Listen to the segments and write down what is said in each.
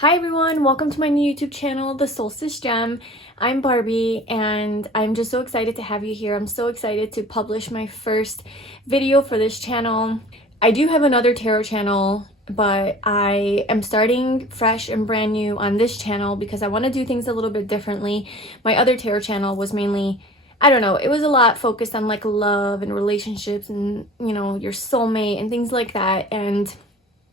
Hi everyone, welcome to my new YouTube channel, The Solstice Gem. I'm Barbie and I'm just so excited to have you here. I'm so excited to publish my first video for this channel. I do have another tarot channel, but I am starting fresh and brand new on this channel because I want to do things a little bit differently. My other tarot channel was mainly, I don't know, it was a lot focused on like love and relationships and, you know, your soulmate and things like that. And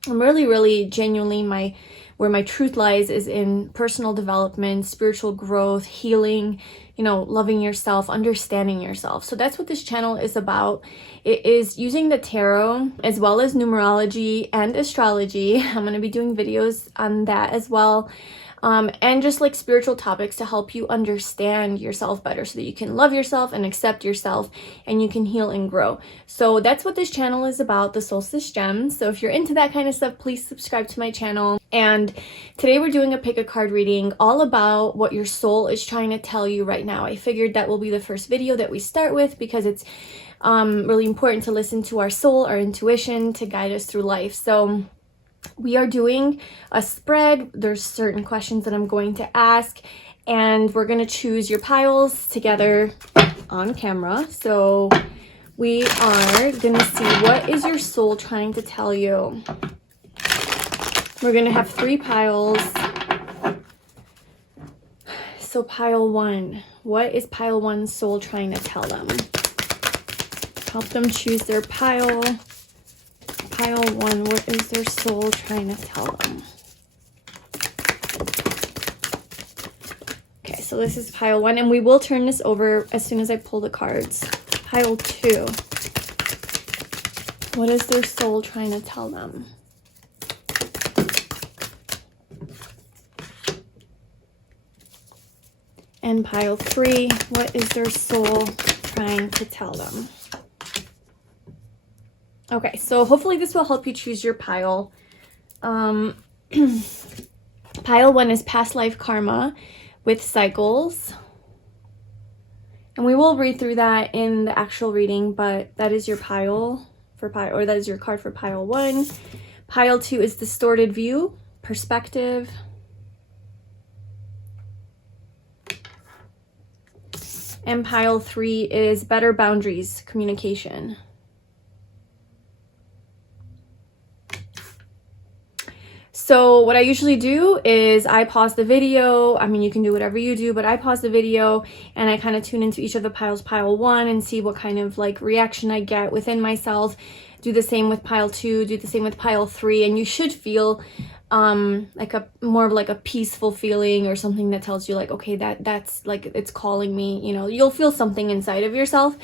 I'm really genuinely where my truth lies is in personal development, spiritual growth, healing, you know, loving yourself, understanding yourself. So that's what this channel is about. It is using the tarot as well as numerology and astrology. I'm going to be doing videos on that as well. And just like spiritual topics to help you understand yourself better so that you can love yourself and accept yourself and you can heal and grow. So that's what this channel is about, the Solstice Gems. So if you're into that kind of stuff, please subscribe to my channel. And today we're doing a pick a card reading all about what your soul is trying to tell you right now. I figured that will be the first video that we start with because it's really important to listen to our soul, our intuition to guide us through life. So we are doing a spread. There's certain questions that I'm going to ask and we're going to choose your piles together on camera. So we are going to see what is your soul trying to tell you. We're going to have 3 piles. So pile 1, what is pile 1's soul trying to tell them? Help them choose their pile. Pile 1, what is their soul trying to tell them? Okay, so this is pile 1, and we will turn this over as soon as I pull the cards. Pile 2, what is their soul trying to tell them? And pile 3, what is their soul trying to tell them? Okay, so hopefully this will help you choose your pile. Pile 1 is past life karma with cycles. And we will read through that in the actual reading, but that is your pile for pile, or that is your card for pile 1. Pile 2 is distorted view, perspective. And pile 3 is better boundaries, communication. So what I usually do is I pause the video. I mean, you can do whatever you do, but I pause the video and I kind of tune into each of the piles, pile 1, and see what kind of like reaction I get within myself. Do the same with pile 2, do the same with pile 3, and you should feel like more of like a peaceful feeling or something that tells you like, okay, that's like, it's calling me, you know, you'll feel something inside of yourself.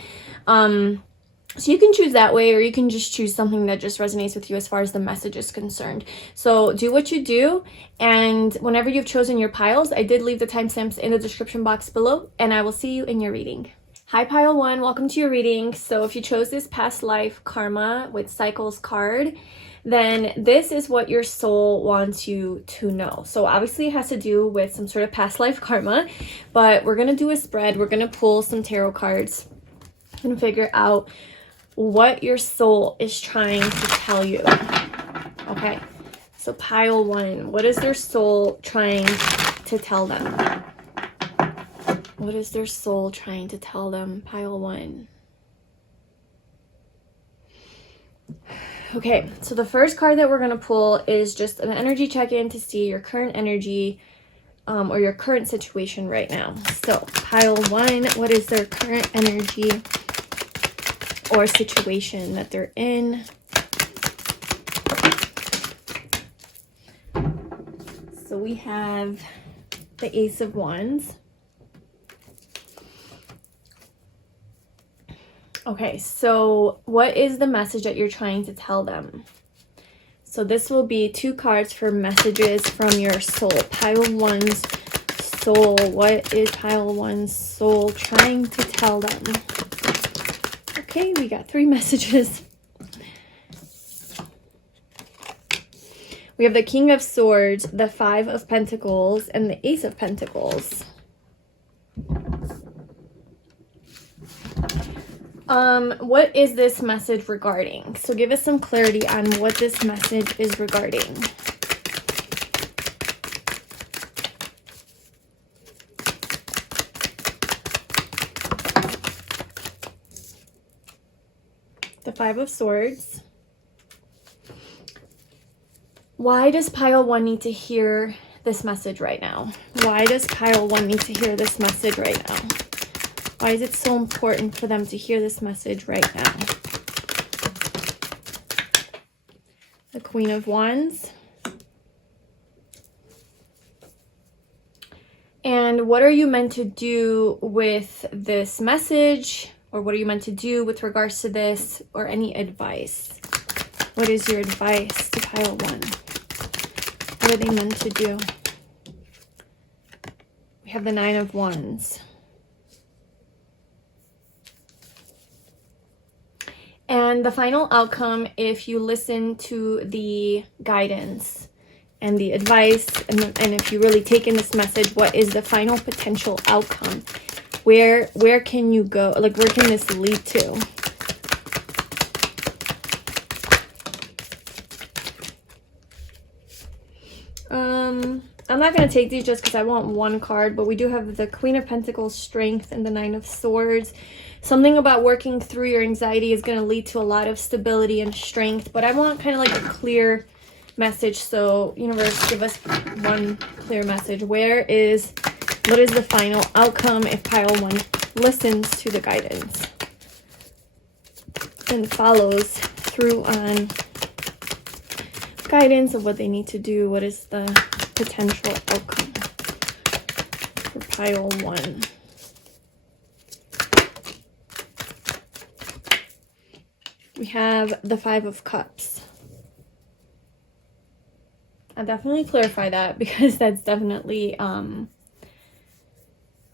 So you can choose that way, or you can just choose something that just resonates with you as far as the message is concerned. So do what you do, and whenever you've chosen your piles, I did leave the timestamps in the description box below, and I will see you in your reading. Hi pile 1, welcome to your reading. So if you chose this past life karma with cycles card, then this is what your soul wants you to know. So obviously it has to do with some sort of past life karma, but we're going to do a spread. We're going to pull some tarot cards and figure out what your soul is trying to tell you. Okay, so pile 1, what is their soul trying to tell them? What is their soul trying to tell them, pile 1? Okay, so the first card that we're going to pull is just an energy check-in to see your current energy or your current situation right now. So pile 1, what is their current energy or situation that they're in? So we have the Ace of Wands. Okay, so what is the message that you're trying to tell them? So this will be 2 cards for messages from your soul. Pile 1's soul. What is pile 1's soul trying to tell them? Okay, we got 3 messages. We have the King of Swords, the 5 of Pentacles, and the Ace of Pentacles. What is this message regarding? So give us some clarity on what this message is regarding. Five of Swords. Why does pile 1 need to hear this message right now? Why does pile 1 need to hear this message right now? Why is it so important for them to hear this message right now? The Queen of Wands. And what are you meant to do with this message? Or what are you meant to do with regards to this? Or any advice? What is your advice to pile 1? What are they meant to do? We have the Nine of Wands. And the final outcome, if you listen to the guidance and the advice, and if you really take in this message, what is the final potential outcome? Where can you go? Like, where can this lead to? I'm not going to take these just because I want one card, but we do have the Queen of Pentacles, Strength, and the Nine of Swords. Something about working through your anxiety is going to lead to a lot of stability and strength, but I want kind of like a clear message. So, universe, give us one clear message. What is the final outcome if pile 1 listens to the guidance and follows through on guidance of what they need to do? What is the potential outcome for pile 1? We have the Five of Cups. I'll definitely clarify that because that's definitely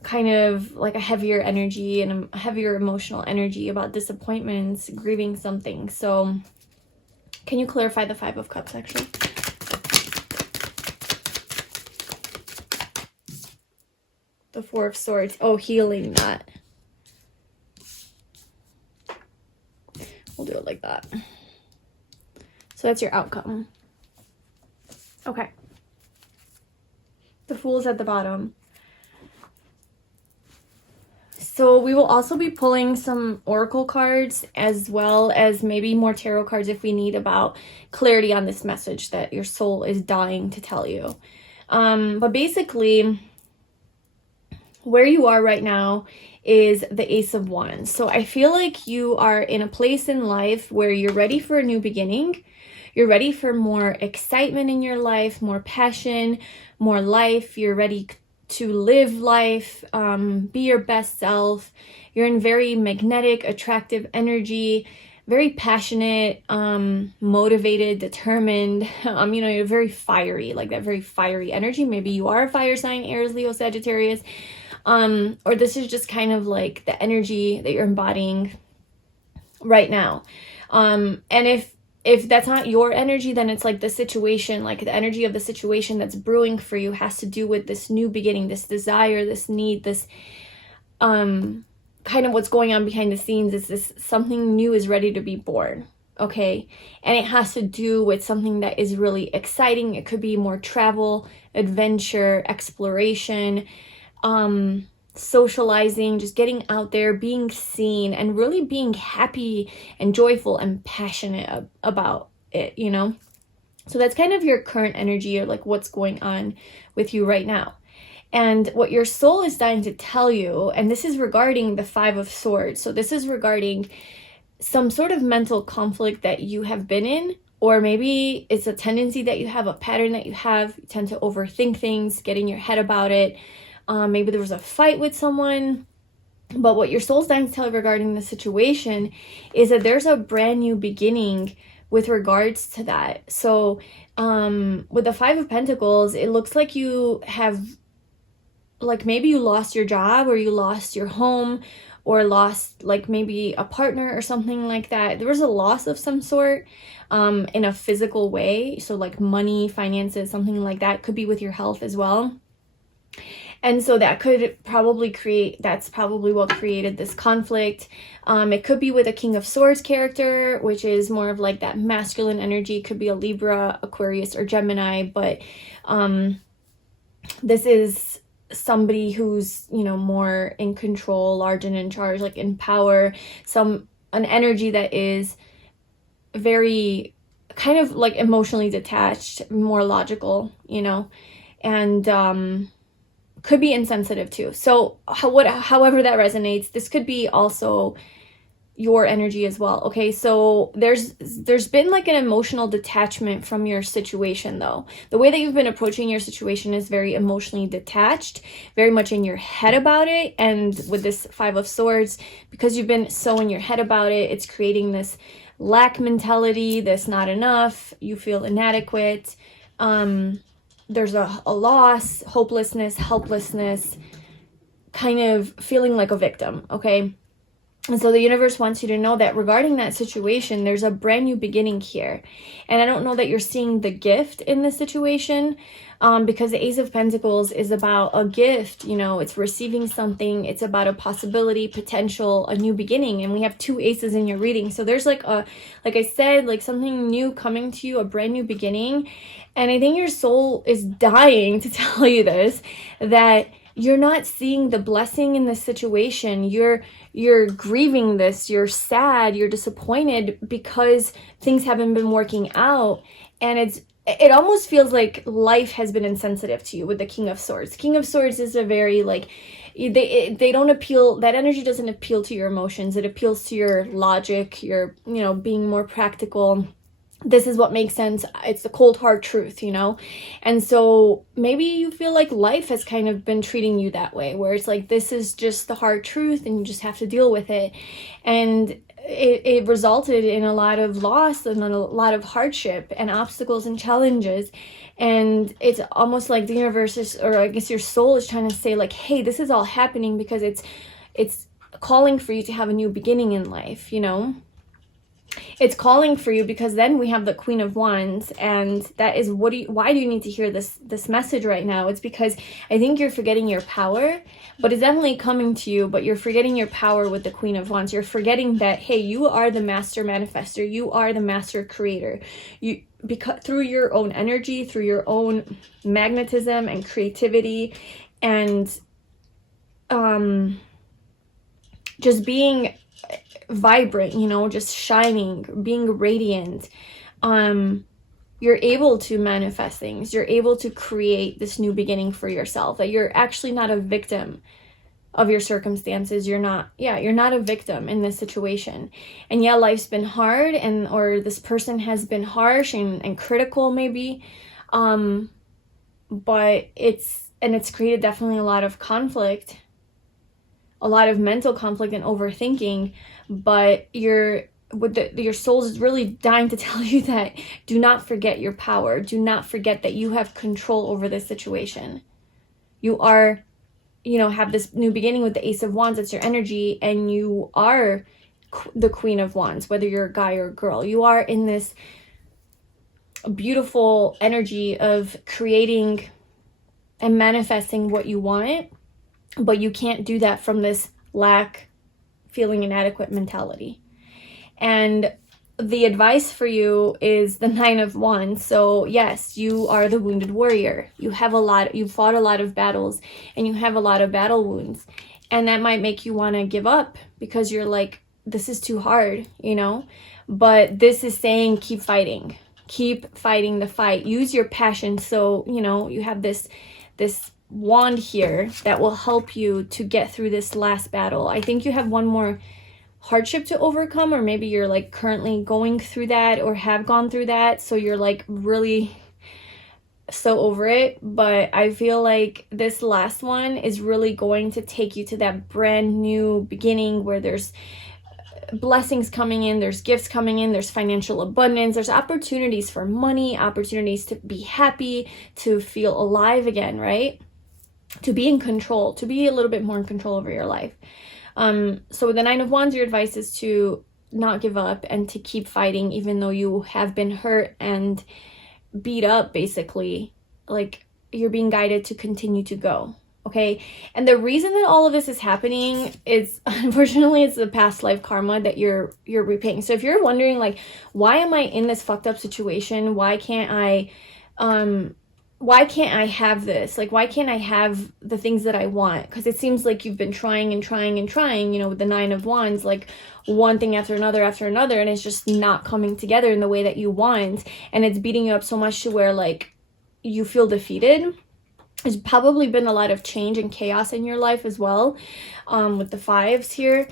kind of like a heavier energy and a heavier emotional energy about disappointments, grieving something. So can you clarify the Five of Cups actually? The Four of Swords. Oh, healing that. We'll do it like that. So that's your outcome. Okay. The Fool's at the bottom. So we will also be pulling some oracle cards as well as maybe more tarot cards if we need about clarity on this message that your soul is dying to tell you. But basically, where you are right now is the Ace of Wands. So I feel like you are in a place in life where you're ready for a new beginning. You're ready for more excitement in your life, more passion, more life. You're ready to live life, be your best self. You're in very magnetic, attractive energy, very passionate, motivated, determined. You're very fiery, like that very fiery energy. Maybe you are a fire sign, Aries, Leo, Sagittarius. Or this is just kind of like the energy that you're embodying right now. And if that's not your energy, then it's like the situation, like the energy of the situation that's brewing for you has to do with this new beginning, this desire, this need, this kind of what's going on behind the scenes is this something new is ready to be born. Okay. And it has to do with something that is really exciting. It could be more travel, adventure, exploration, socializing, just getting out there, being seen, and really being happy and joyful and passionate about it, So that's kind of your current energy, or like what's going on with you right now. And what your soul is dying to tell you, and this is regarding the Five of Swords. So this is regarding some sort of mental conflict that you have been in, or maybe it's a tendency that you have, a pattern that you have. You tend to overthink things, get in your head about it. Maybe there was a fight with someone. But what your soul's dying to tell you regarding the situation is that there's a brand new beginning with regards to that. So with the Five of Pentacles, it looks like you have, like maybe you lost your job, or you lost your home, or lost like maybe a partner or something like that. There was a loss of some sort in a physical way. So like money, finances, something like that. Could be with your health as well. And so that could probably that's probably what created this conflict. It could be with a King of Swords character, which is more of like that masculine energy. It could be a Libra, Aquarius, or Gemini. But this is somebody who's, more in control, large and in charge, like in power. An energy that is very kind of like emotionally detached, more logical, you know, and could be insensitive too. So however that resonates, this could be also your energy as well. Okay, so there's been like an emotional detachment from your situation though. The way that you've been approaching your situation is very emotionally detached, very much in your head about it. And with this Five of Swords, because you've been so in your head about it, it's creating this lack mentality, this not enough, you feel inadequate. There's a loss, hopelessness, helplessness, kind of feeling like a victim, okay? And so the universe wants you to know that regarding that situation, there's a brand new beginning here. And I don't know that you're seeing the gift in this situation, because the Ace of Pentacles is about a gift, you know, it's receiving something. It's about a possibility, potential, a new beginning. And we have two aces in your reading. So there's like I said, like something new coming to you, a brand new beginning. And I think your soul is dying to tell you this, that you're not seeing the blessing in this situation. You're grieving this, you're sad, you're disappointed because things haven't been working out. And it almost feels like life has been insensitive to you with the King of Swords. King of Swords is a very like, they don't appeal, that energy doesn't appeal to your emotions. It appeals to your logic, your, you know, being more practical. This is what makes sense. It's the cold hard truth, you know? And so maybe you feel like life has kind of been treating you that way, where it's like, this is just the hard truth and you just have to deal with it. And it resulted in a lot of loss and a lot of hardship and obstacles and challenges. And it's almost like the universe is, or I guess your soul is trying to say like, hey, this is all happening because it's calling for you to have a new beginning in life, you know? It's calling for you because then we have the Queen of Wands, and that is why do you need to hear this message right now? It's because I think you're forgetting your power, but it's definitely coming to you, but you're forgetting your power with the Queen of Wands. You're forgetting that, hey, you are the master manifester. You are the master creator. Because through your own energy, through your own magnetism and creativity, and just being vibrant, you know, just shining, being radiant, you're able to manifest things. You're able to create this new beginning for yourself, that you're actually not a victim of your circumstances. You're not a victim in this situation. And yeah, life's been hard, or this person has been harsh and critical maybe, but it's created definitely a lot of conflict, a lot of mental conflict and overthinking. But your soul is really dying to tell you that do not forget your power. Do not forget that you have control over this situation. You are, you know, have this new beginning with the Ace of Wands. It's your energy, and you are the Queen of Wands, whether you're a guy or a girl. You are in this beautiful energy of creating and manifesting what you want, but you can't do that from this lack, feeling inadequate mentality. And the advice for you is the Nine of Wands. So yes, you are the wounded warrior. You've fought a lot of battles, and you have a lot of battle wounds. And that might make you want to give up because you're like, this is too hard, you know? But this is saying, keep fighting the fight. Use your passion. So, you know, you have this wand here that will help you to get through this last battle. I think you have one more hardship to overcome, or maybe you're like currently going through that or have gone through that, so you're like really so over it. But I feel like this last one is really going to take you to that brand new beginning where there's blessings coming in, there's gifts coming in, there's financial abundance, there's opportunities for money, opportunities to be happy, to feel alive again, right? To be in control, to be a little bit more in control over your life. So with the Nine of Wands, your advice is to not give up and to keep fighting, even though you have been hurt and beat up, basically. Like, you're being guided to continue to go, okay? And the reason that all of this is happening is, unfortunately, it's the past life karma that you're repaying. So if you're wondering, like, why am I in this fucked up situation? Why can't I why can't I have this? Like, why can't I have the things that I want? Because it seems like you've been trying and trying and trying, you know, with the Nine of Wands, like one thing after another, and it's just not coming together in the way that you want. And it's beating you up so much to where, like, you feel defeated. There's probably been a lot of change and chaos in your life as well, with the fives here.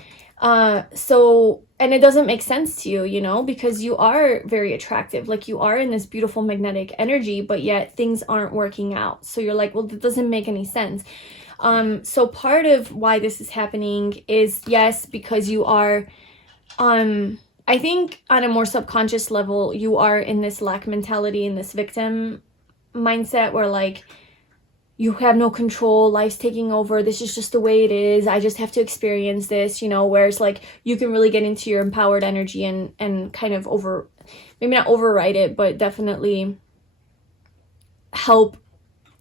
And it doesn't make sense to you, you know, because you are very attractive. Like, you are in this beautiful magnetic energy, but yet things aren't working out. So you're like, well, that doesn't make any sense. So part of why this is happening is, yes, because you are, I think on a more subconscious level, you are in this lack mentality, in this victim mindset where, like, you have no control, life's taking over, this is just the way it is, I just have to experience this, you know, whereas, like, you can really get into your empowered energy and kind of maybe not override it, but definitely help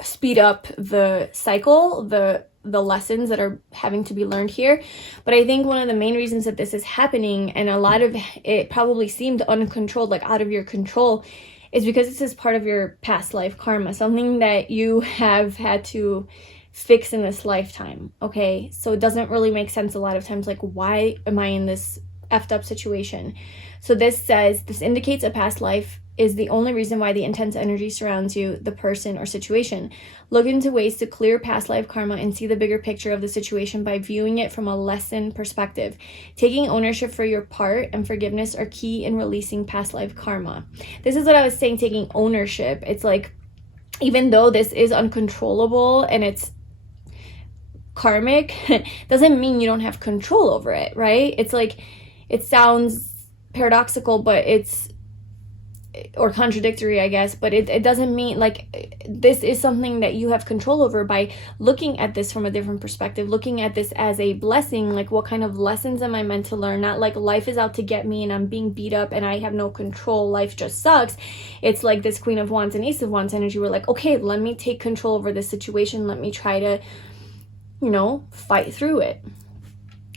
speed up the cycle, the lessons that are having to be learned here. But I think one of the main reasons that this is happening, and a lot of it probably seemed uncontrolled, like out of your control, is because this is part of your past life karma, something that you have had to fix in this lifetime, okay? So it doesn't really make sense a lot of times, like, why am I in this effed up situation? So this indicates a past life is the only reason why the intense energy surrounds you, the person or situation. Look into ways to clear past life karma and see the bigger picture of the situation by viewing it from a lesson perspective. Taking ownership for your part and forgiveness are key in releasing past life karma. This is what I was saying, taking ownership. It's like, even though this is uncontrollable and it's karmic, doesn't mean you don't have control over it, right? It's like, it sounds paradoxical, but or contradictory, I guess, but it doesn't mean, like, this is something that you have control over by looking at this from a different perspective, looking at this as a blessing. Like, what kind of lessons am I meant to learn? Not like life is out to get me and I'm being beat up and I have no control, life just sucks. It's like this Queen of Wands and Ace of Wands energy. We're like, okay, let me take control over this situation, let me try to, you know, fight through it,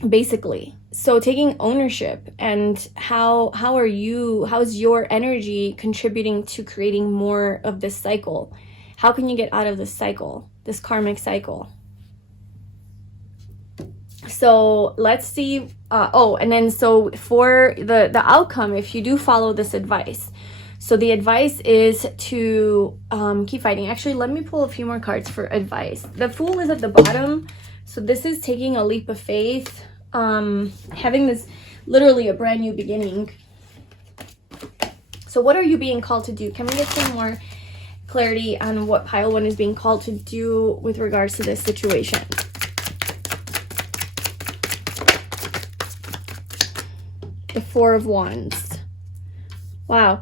basically. So taking ownership, and how is your energy contributing to creating more of this cycle? How can you get out of this cycle, this karmic cycle? So let's see. And then so for the outcome, if you do follow this advice, so the advice is to keep fighting. Actually, let me pull a few more cards for advice. The Fool is at the bottom. So this is taking a leap of faith, having this literally a brand new beginning. So what are you being called to do? Can we get some more clarity on what pile 1 is being called to do with regards to this situation? The Four of Wands. Wow.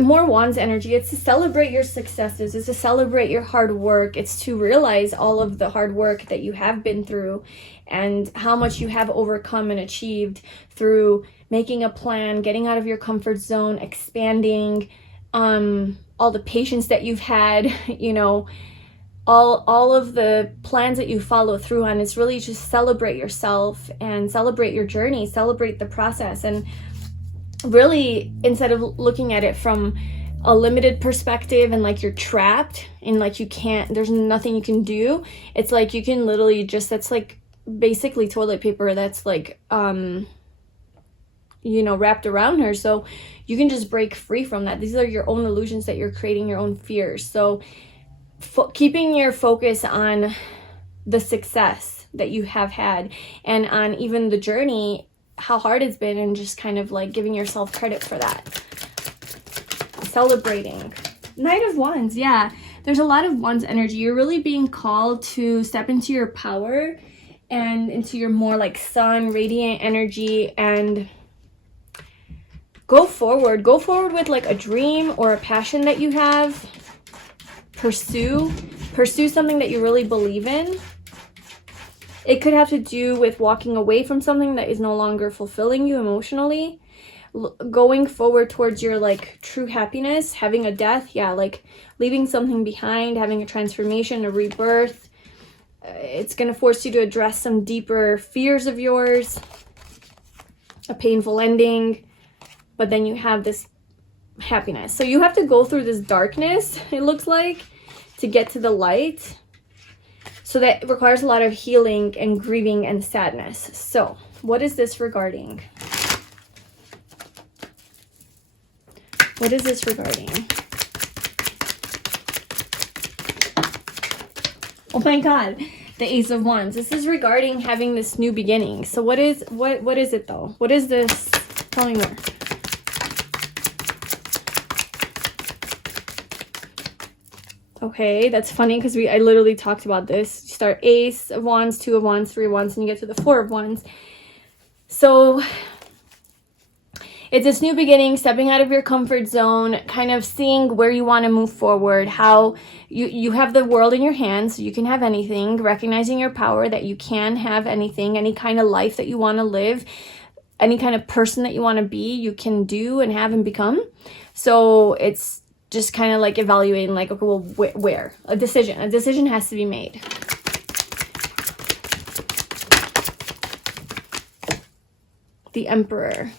More Wands energy. It's to celebrate your successes. It's to celebrate your hard work. It's to realize all of the hard work that you have been through and how much you have overcome and achieved through making a plan, getting out of your comfort zone, expanding, all the patience that you've had, you know, all of the plans that you follow through on. It's really just celebrate yourself and celebrate your journey, celebrate the process. And really, instead of looking at it from a limited perspective and like you're trapped and like you can't, there's nothing you can do, it's like you can literally just, that's like basically toilet paper that's like you know, wrapped around her. So you can just break free from that. These are your own illusions that you're creating, your own fears. So keeping your focus on the success that you have had and on even the journey, how hard it's been, and just kind of like giving yourself credit for that. Celebrating. Knight of Wands. Yeah, there's a lot of Wands energy. You're really being called to step into your power and into your more like sun radiant energy and go forward with like a dream or a passion that you have. Pursue something that you really believe in. It could have to do with walking away from something that is no longer fulfilling you emotionally, going forward towards your like true happiness, having a death, yeah, like leaving something behind, having a transformation, a rebirth. It's going to force you to address some deeper fears of yours, a painful ending, but then you have this happiness. So you have to go through this darkness, it looks like, to get to the light. So that requires a lot of healing and grieving and sadness. So what is this regarding? What is this regarding? Oh my God, the Ace of Wands. This is regarding having this new beginning. So what is it though? What is this? Tell me more. Okay, that's funny because I literally talked about this. You start Ace of Wands, 2 of Wands, 3 of Wands, and you get to the 4 of Wands. So it's this new beginning, stepping out of your comfort zone, kind of seeing where you want to move forward, how you have the world in your hands, so you can have anything, recognizing your power that you can have anything, any kind of life that you want to live, any kind of person that you want to be, you can do and have and become. So it's just kind of like evaluating, like, okay, well, where? A decision has to be made. The Emperor.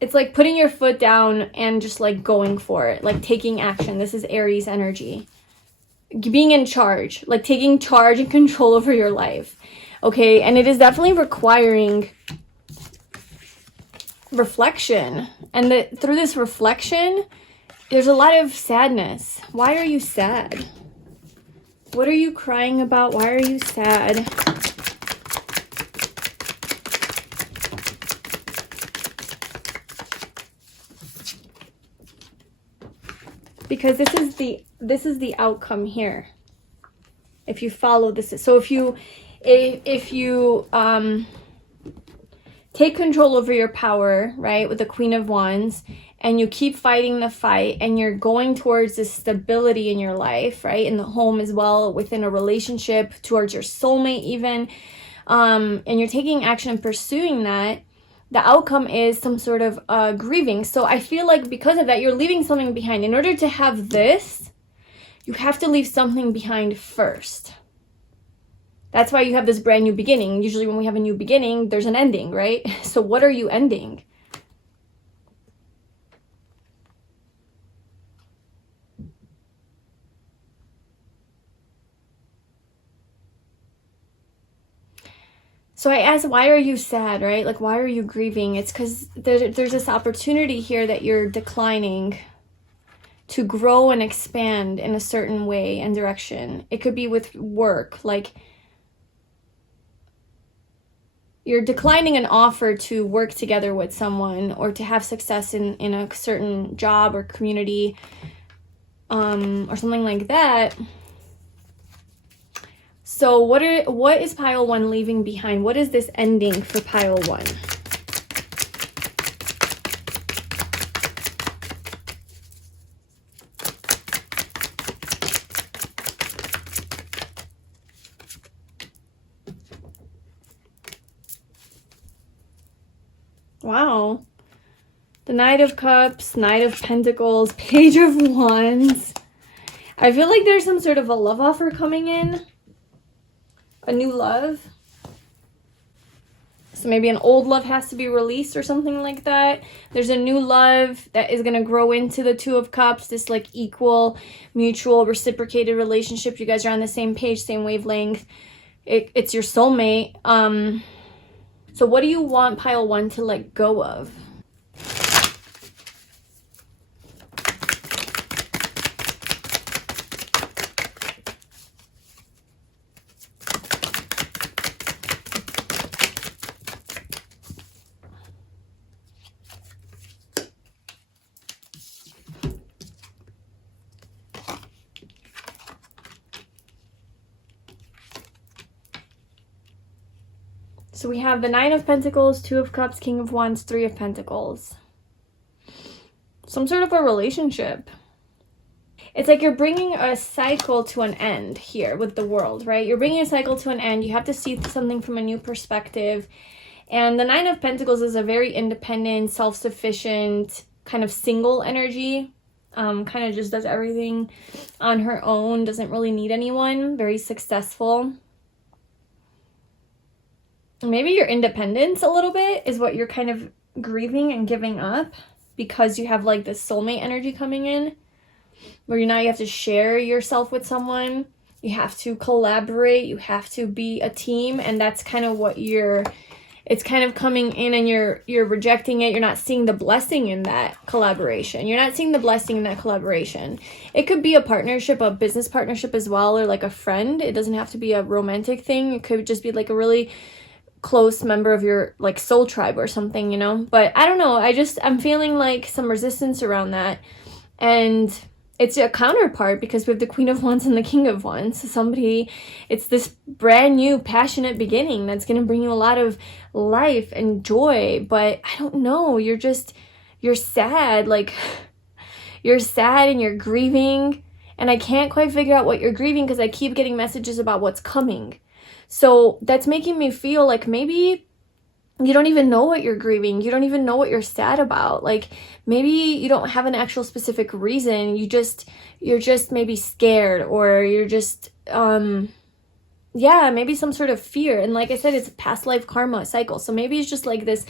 It's like putting your foot down and just like going for it, like taking action. This is Aries energy. Being in charge, like taking charge and control over your life. Okay, and it is definitely requiring reflection. And through this reflection, there's a lot of sadness. Why are you sad? What are you crying about? Why are you sad? Because this is the outcome here. If you follow this, so if you take control over your power, right, with the Queen of Wands, and you keep fighting the fight, and you're going towards this stability in your life, right, in the home as well, within a relationship, towards your soulmate even, and you're taking action and pursuing that, the outcome is some sort of grieving. So I feel like because of that, you're leaving something behind. In order to have this, you have to leave something behind first. That's why you have this brand new beginning. Usually when we have a new beginning, there's an ending, right? So what are you ending? So I asked, why are you sad, right? Like, why are you grieving? It's because there's this opportunity here that you're declining to grow and expand in a certain way and direction. It could be with work, like you're declining an offer to work together with someone or to have success in a certain job or community, or something like that. So what is pile 1 leaving behind? What is this ending for pile 1? Wow. The Knight of Cups, Knight of Pentacles, Page of Wands. I feel like there's some sort of a love offer coming in. A new love. So maybe an old love has to be released or something like that. There's a new love that is going to grow into the 2 of Cups. This like equal, mutual, reciprocated relationship. You guys are on the same page, same wavelength. It's your soulmate. So what do you want pile 1 to let go of? So we have the 9 of Pentacles, 2 of Cups, King of Wands, 3 of Pentacles. Some sort of a relationship. It's like you're bringing a cycle to an end here with the world, right? You're bringing a cycle to an end. You have to see something from a new perspective. And the 9 of Pentacles is a very independent, self-sufficient, kind of single energy. Kind of just does everything on her own, doesn't really need anyone, very successful. Maybe your independence a little bit is what you're kind of grieving and giving up because you have like this soulmate energy coming in. where now you have to share yourself with someone. You have to collaborate. You have to be a team. And that's kind of what it's kind of coming in, and you're rejecting it. You're not seeing the blessing in that collaboration. You're not seeing the blessing in that collaboration. It could be a partnership, a business partnership as well, or like a friend. It doesn't have to be a romantic thing. It could just be like a really close member of your like soul tribe or something, you know? But I don't know. I'm feeling like some resistance around that. And it's a counterpart because we have the Queen of Wands and the King of Wands. So it's this brand new passionate beginning that's going to bring you a lot of life and joy. But I don't know, you're sad. Like, you're sad and you're grieving. And I can't quite figure out what you're grieving because I keep getting messages about what's coming. So that's making me feel like maybe you don't even know what you're grieving. You don't even know what you're sad about. Like, maybe you don't have an actual specific reason. You're just maybe scared, or you're just, maybe some sort of fear. And like I said, it's a past life karma cycle. So maybe it's just like this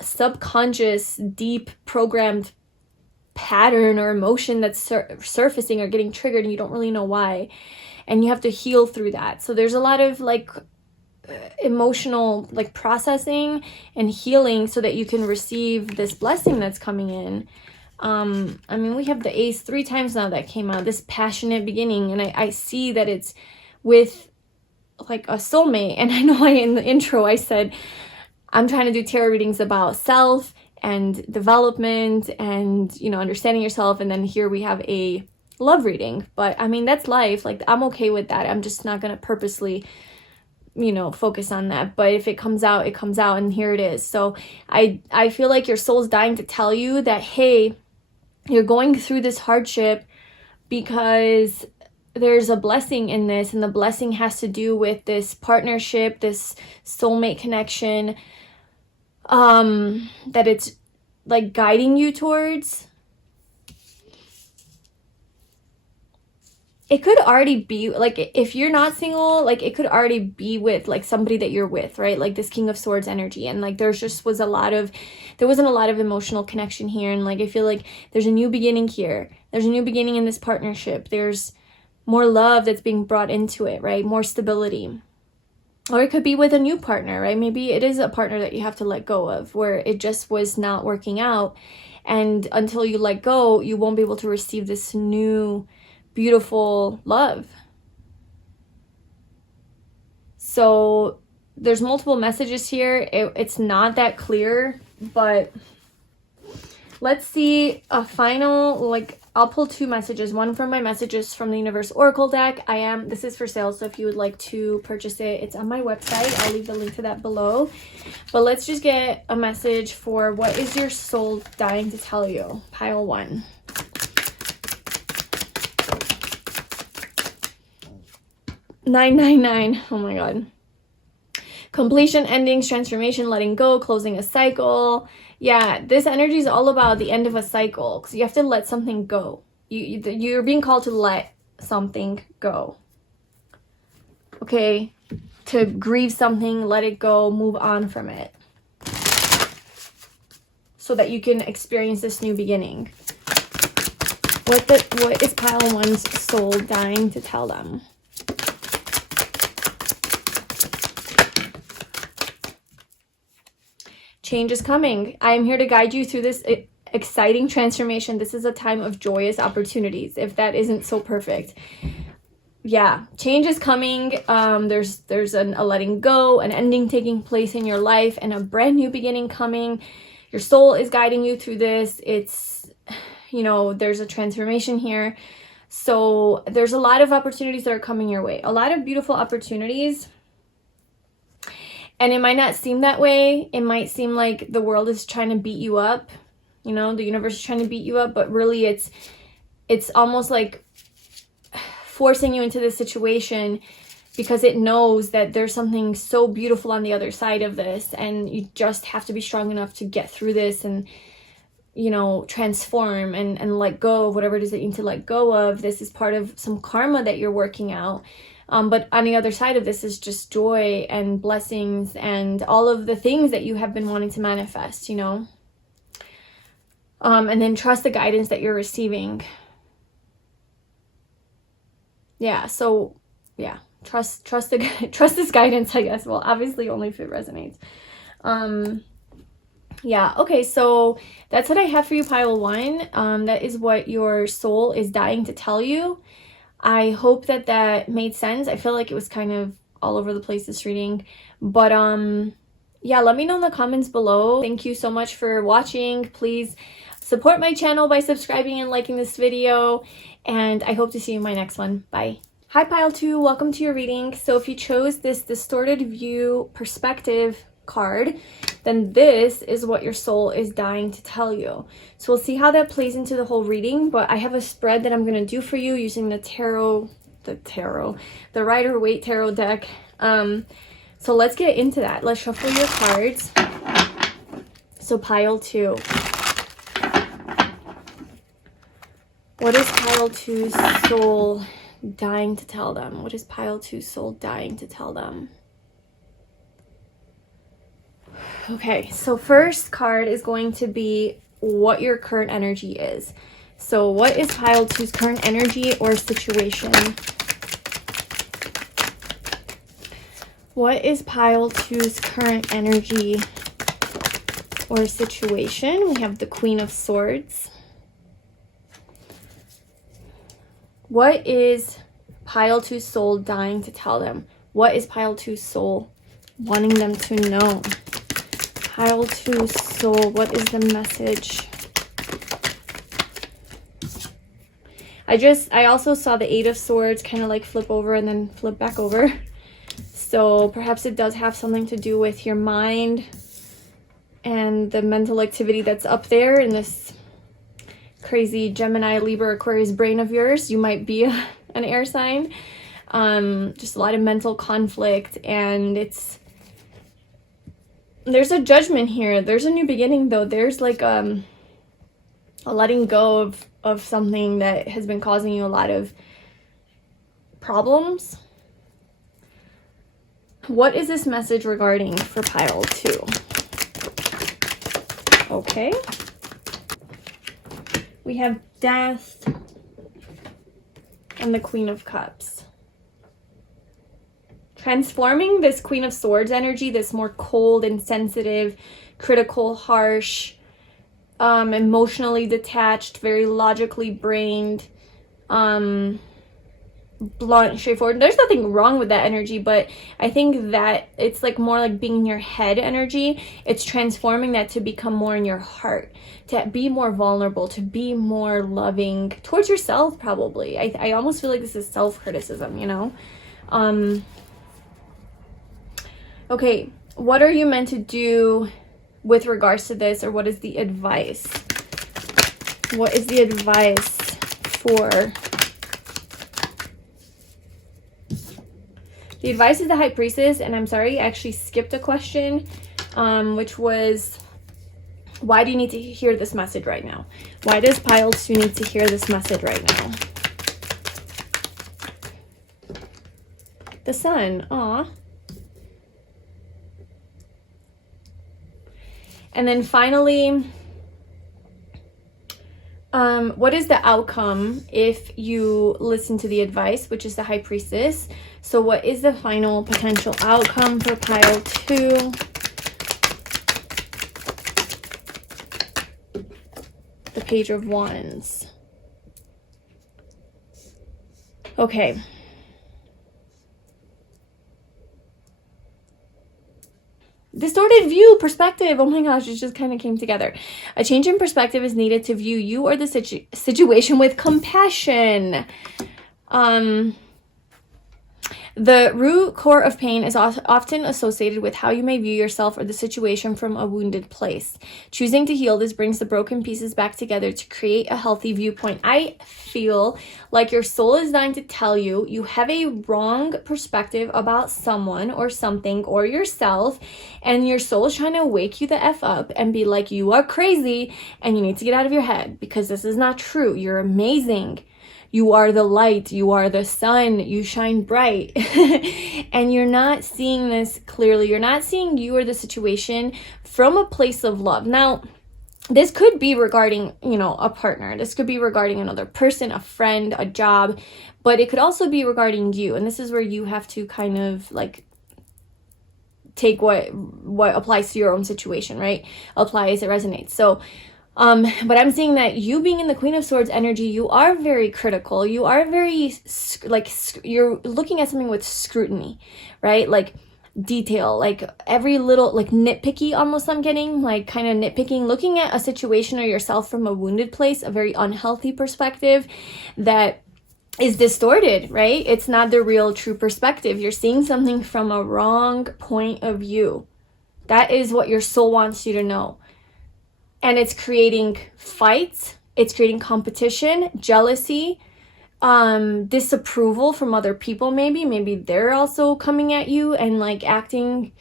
subconscious, deep programmed pattern or emotion that's surfacing or getting triggered, and you don't really know why. And you have to heal through that. So there's a lot of like emotional like processing and healing so that you can receive this blessing that's coming in. I mean, we have the Ace 3 times now that came out, this passionate beginning, and I see that it's with like a soulmate. And I know in the intro I said I'm trying to do tarot readings about self and development and, you know, understanding yourself, and then here we have a love reading. But I mean, that's life. Like, I'm okay with that. I'm just not gonna purposely, you know, focus on that. But if it comes out, it comes out, and here it is. So I feel like your soul's dying to tell you that, hey, you're going through this hardship because there's a blessing in this, and the blessing has to do with this partnership, this soulmate connection, that it's like guiding you towards. It could already be like, if you're not single, like it could already be with like somebody that you're with, right? Like this King of Swords energy. And like there wasn't a lot of emotional connection here. And like I feel like there's a new beginning here. There's a new beginning in this partnership. There's more love that's being brought into it, right? More stability. Or it could be with a new partner, right? Maybe it is a partner that you have to let go of, where it just was not working out. And until you let go, you won't be able to receive this new beautiful love. So there's multiple messages here. It's not that clear, but let's see a final, like, I'll pull 2 messages, one from my messages from the Universe Oracle deck. This is for sale, so if you would like to purchase it, it's on my website. I'll leave the link to that below. But let's just get a message for what is your soul dying to tell you. Pile 1. $9.99. Oh my god. Completion, endings, transformation, letting go, closing a cycle. Yeah, this energy is all about the end of a cycle, because you have to let something go. You're being called to let something go. Okay? To grieve something, let it go, move on from it, so that you can experience this new beginning. What is pile 1's soul dying to tell them? Change is coming. I am here to guide you through this exciting transformation. This is a time of joyous opportunities, if that isn't so perfect. Yeah, change is coming. There's a letting go, an ending taking place in your life, and a brand new beginning coming. Your soul is guiding you through this. It's, you know, there's a transformation here. So there's a lot of opportunities that are coming your way. A lot of beautiful opportunities. And it might not seem that way. It might seem like the world is trying to beat you up. You know, the universe is trying to beat you up. But really, it's almost like forcing you into this situation because it knows that there's something so beautiful on the other side of this. And you just have to be strong enough to get through this and, you know, transform and let go of whatever it is that you need to let go of. This is part of some karma that you're working out. But on the other side of this is just joy and blessings and all of the things that you have been wanting to manifest, you know. And then trust the guidance that you're receiving. yeah, so yeah, trust trust this guidance, I guess. Well, obviously only if it resonates. Yeah, okay, so that's what I have for you, pile one. That is what your soul is dying to tell you. I hope that that made sense. I feel like it was kind of all over the place, this reading, but yeah, let me know in the comments below. Thank you so much for watching. Please support my channel by subscribing and liking this video, and I hope to see you in my next one. Bye. Hi, pile two, welcome to your reading. So if you chose this distorted view perspective card, then this is what your soul is dying to tell you. So we'll see how that plays into the whole reading, but I have a spread that I'm going to do for you using the Rider-Waite Tarot deck. So let's get into that. Let's shuffle your cards. So pile two. What is pile two's soul dying to tell them? What is pile two's soul dying to tell them? Okay, so first card is going to be what your current energy is. So what is pile two's current energy or situation? What is pile two's current energy or situation? We have the Queen of Swords. What is pile two's soul dying to tell them? What is pile two's soul wanting them to know? Pile two's soul, what is the message? I also saw the Eight of Swords kind of like flip over and then flip back over. So perhaps it does have something to do with your mind and the mental activity that's up there in this crazy Gemini, Libra, Aquarius brain of yours. You might be an air sign. Just a lot of mental conflict, and there's a judgment here. There's a new beginning, though. There's like a letting go of something that has been causing you a lot of problems. What is this message regarding for pile two? Okay. We have Death and the Queen of Cups. Transforming this Queen of Swords energy, this more cold, insensitive, critical, harsh, emotionally detached, very logically brained, blunt, straightforward. There's nothing wrong with that energy, but I think that it's like more like being in your head energy. It's transforming that to become more in your heart, to be more vulnerable, to be more loving towards yourself, probably. I almost feel like this is self-criticism, you know? Okay, what are you meant to do with regards to this, or what is the advice? What is the advice for... The advice is the High Priestess, and I'm sorry, I actually skipped a question, which was, why do you need to hear this message right now? Why does pile two need to hear this message right now? The Sun, aw. And then finally, what is the outcome if you listen to the advice, which is the High Priestess? So what is the final potential outcome for pile two? The Page of Wands. Okay. Distorted view, perspective. Oh my gosh, it just kind of came together. A change in perspective is needed to view you or the situation with compassion. The root core of pain is often associated with how you may view yourself or the situation from a wounded place. Choosing to heal this brings the broken pieces back together to create a healthy viewpoint. I feel like your soul is dying to tell you you have a wrong perspective about someone or something or yourself, and your soul is trying to wake you the F up and be like, you are crazy and you need to get out of your head because this is not true. You're amazing. You are the light, you are the sun, you shine bright. And you're not seeing this clearly. You're not seeing you or the situation from a place of love. Now, this could be regarding, you know, a partner. This could be regarding another person, a friend, a job, but it could also be regarding you. And this is where you have to kind of like take what applies to your own situation, right? Apply as it resonates. So, but I'm seeing that you being in the Queen of Swords energy, you are very critical. You are very, like, you're looking at something with scrutiny, right? Like, detail, like every little, like nitpicky almost, I'm getting like kind of nitpicking, looking at a situation or yourself from a wounded place, a very unhealthy perspective that is distorted, right? It's not the real true perspective. You're seeing something from a wrong point of view. That is what your soul wants you to know. And it's creating fights, it's creating competition, jealousy, disapproval from other people. Maybe they're also coming at you and like acting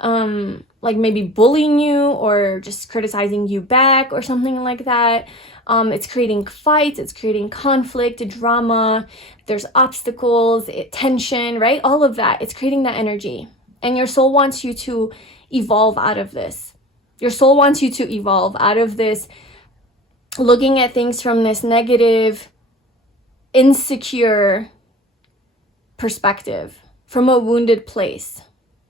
like maybe bullying you or just criticizing you back or something like that. It's creating fights, it's creating conflict, drama, there's obstacles, tension, right? All of that, it's creating that energy. And your soul wants you to evolve out of this. Your soul wants you to evolve out of this, looking at things from this negative, insecure perspective, from a wounded place,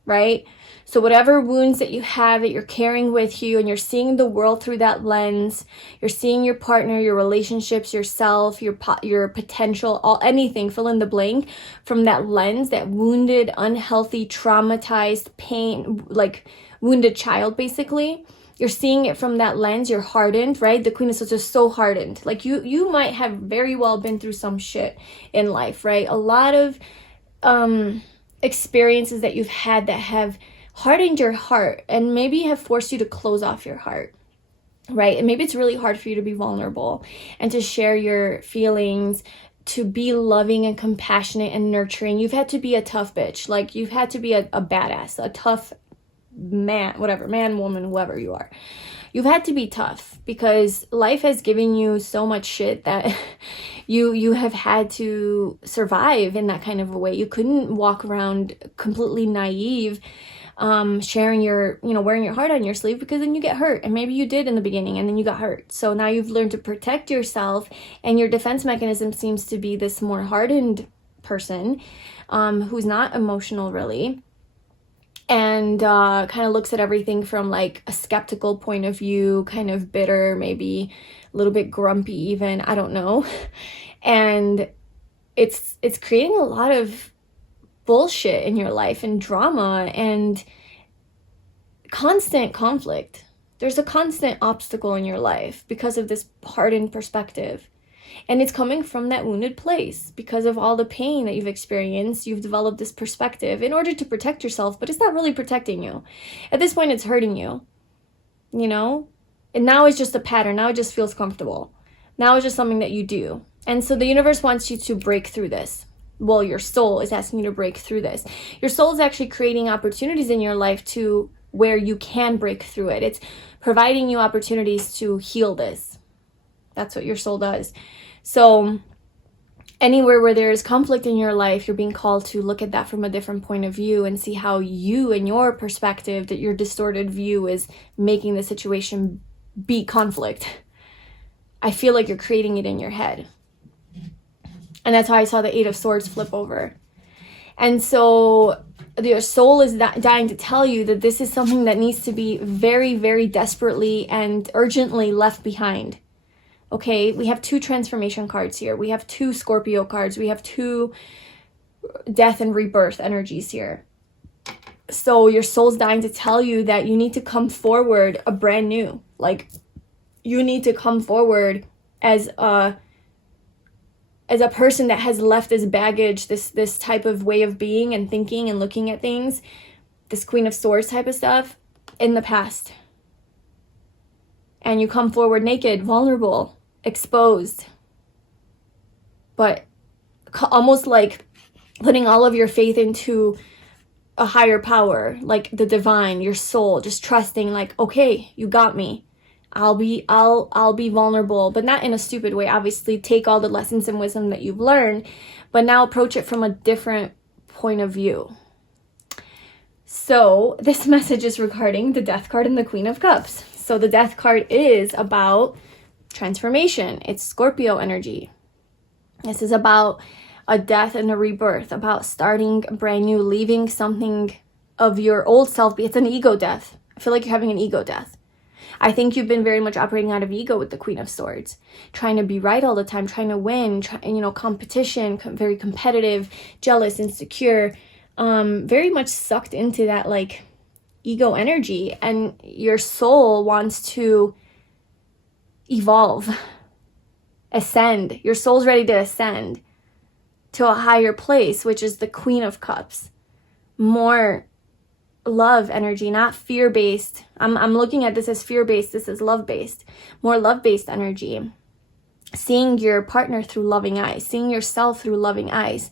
right? So whatever wounds that you have that you're carrying with you, and you're seeing the world through that lens, you're seeing your partner, your relationships, yourself, your potential, anything, fill in the blank, from that lens, that wounded, unhealthy, traumatized, pain, like wounded child, basically. You're seeing it from that lens. You're hardened, right? The Queen of Swords is so hardened. Like you might have very well been through some shit in life, right? A lot of experiences that you've had that have hardened your heart and maybe have forced you to close off your heart, right? And maybe it's really hard for you to be vulnerable and to share your feelings, to be loving and compassionate and nurturing. You've had to be a tough bitch. Like you've had to be a badass, a tough man, whatever, man, woman, whoever you are. You've had to be tough because life has given you so much shit that you have had to survive in that kind of a way. You couldn't walk around completely naive, sharing your, wearing your heart on your sleeve, because then you get hurt. And maybe you did in the beginning and then you got hurt. So now you've learned to protect yourself, and your defense mechanism seems to be this more hardened person who's not emotional really, and kind of looks at everything from like a skeptical point of view, kind of bitter, maybe a little bit grumpy even, I don't know. And it's creating a lot of bullshit in your life and drama and constant conflict. There's a constant obstacle in your life because of this hardened perspective. And it's coming from that wounded place because of all the pain that you've experienced. You've developed this perspective in order to protect yourself, but it's not really protecting you. At this point, it's hurting you, And now it's just a pattern. Now it just feels comfortable. Now it's just something that you do. And so the universe wants you to break through this. Well, your soul is asking you to break through this. Your soul is actually creating opportunities in your life to where you can break through it. It's providing you opportunities to heal this. That's what your soul does. So anywhere where there is conflict in your life, you're being called to look at that from a different point of view and see how you and your perspective, that your distorted view is making the situation be conflict. I feel like you're creating it in your head. And that's how I saw the Eight of Swords flip over. And so your soul is dying to tell you that this is something that needs to be very, very desperately and urgently left behind. Okay, we have 2 transformation cards here. We have 2 Scorpio cards. We have 2 death and rebirth energies here. So your soul's dying to tell you that you need to come forward a brand new. Like, you need to come forward as a person that has left this baggage, this type of way of being and thinking and looking at things, this Queen of Swords type of stuff, in the past. And you come forward naked, vulnerable, exposed, but almost like putting all of your faith into a higher power, like the divine, your soul, just trusting, like, okay, you got me. I'll be vulnerable, but not in a stupid way. Obviously, take all the lessons and wisdom that you've learned, but now approach it from a different point of view. So this message is regarding the Death card and the Queen of Cups. So the Death card is about transformation. It's Scorpio energy. This is about a death and a rebirth, about starting brand new, leaving something of your old self. It's an ego death. I feel like you're having an ego death. I think you've been very much operating out of ego with the Queen of Swords, trying to be right all the time, trying to win, competition, very competitive, jealous, insecure, very much sucked into that like ego energy. And your soul wants to evolve, ascend. Your soul's ready to ascend to a higher place, which is the Queen of Cups. More love energy, not fear-based. I'm looking at this as fear-based. This is love-based. More love-based energy. Seeing your partner through loving eyes. Seeing yourself through loving eyes.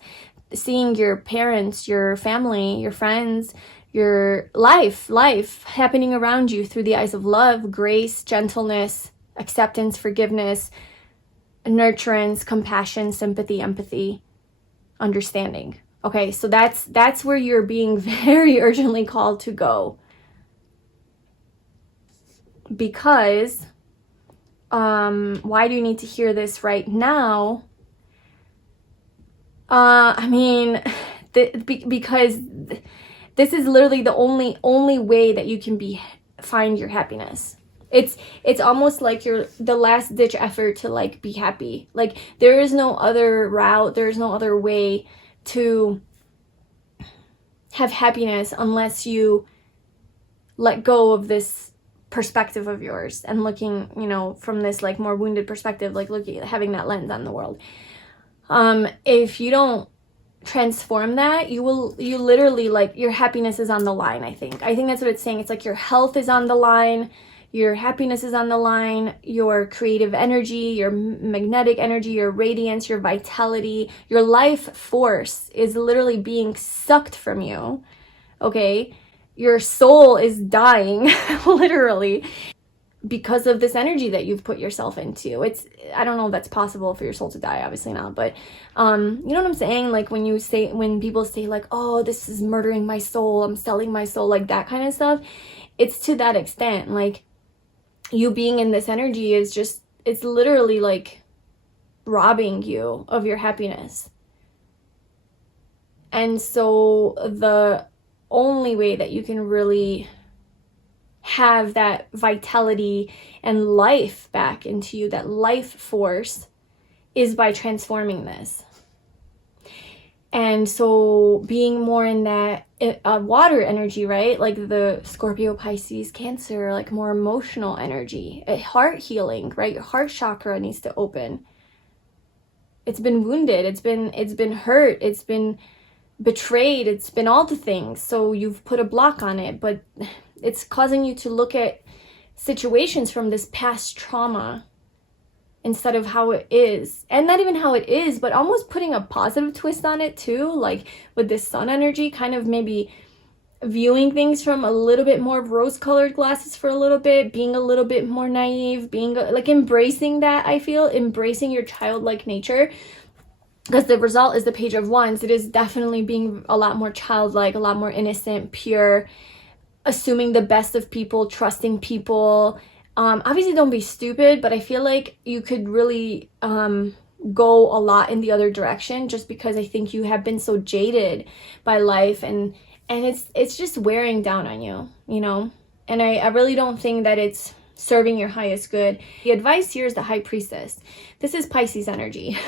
Seeing your parents, your family, your friends, your life happening around you through the eyes of love, grace, gentleness, acceptance, forgiveness, nurturance, compassion, sympathy, empathy, understanding. Okay, so that's where you're being very urgently called to go. Because why do you need to hear this right now? Because this is literally the only way that you can find your happiness. It's almost like you're the last ditch effort to like be happy. Like there is no other route, there is no other way to have happiness unless you let go of this perspective of yours and looking, from this like more wounded perspective, like having that lens on the world. If you don't transform that, you literally like your happiness is on the line. I think that's what it's saying. It's like your health is on the line. Your happiness is on the line, your creative energy, your magnetic energy, your radiance, your vitality, your life force is literally being sucked from you, okay? Your soul is dying, literally, because of this energy that you've put yourself into. I don't know if that's possible for your soul to die, obviously not, but you know what I'm saying? Like when people say like, oh, this is murdering my soul, I'm selling my soul, like that kind of stuff, it's to that extent. Like, you being in this energy it's literally like robbing you of your happiness. And so the only way that you can really have that vitality and life back into you, that life force, is by transforming this. And so being more in that water energy, right? Like the Scorpio, Pisces, Cancer, like more emotional energy, heart healing, right? Your heart chakra needs to open. It's been wounded. It's been hurt. It's been betrayed. It's been all the things. So you've put a block on it, but it's causing you to look at situations from this past trauma instead of how it is. And not even how it is, but almost putting a positive twist on it too, like with this sun energy, kind of maybe viewing things from a little bit more rose-colored glasses for a little bit, being a little bit more naive, being like embracing that. I feel embracing your childlike nature, because the result is the Page of Wands. It is definitely being a lot more childlike, a lot more innocent, pure, assuming the best of people, trusting people. Obviously don't be stupid, but I feel like you could really go a lot in the other direction, just because I think you have been so jaded by life, and it's just wearing down on you, and I really don't think that it's serving your highest good. The advice here is the High Priestess. This is Pisces energy.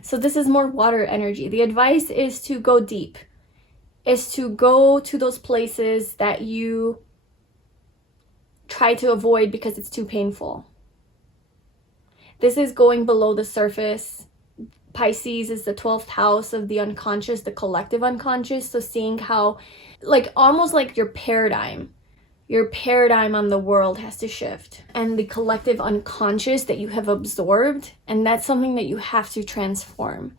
So this is more water energy. The advice is to go deep, is to go to those places that you try to avoid because it's too painful. This is going below the surface. Pisces is the 12th house of the unconscious, the collective unconscious. So seeing how, like, almost like your paradigm on the world has to shift, and the collective unconscious that you have absorbed, and that's something that you have to transform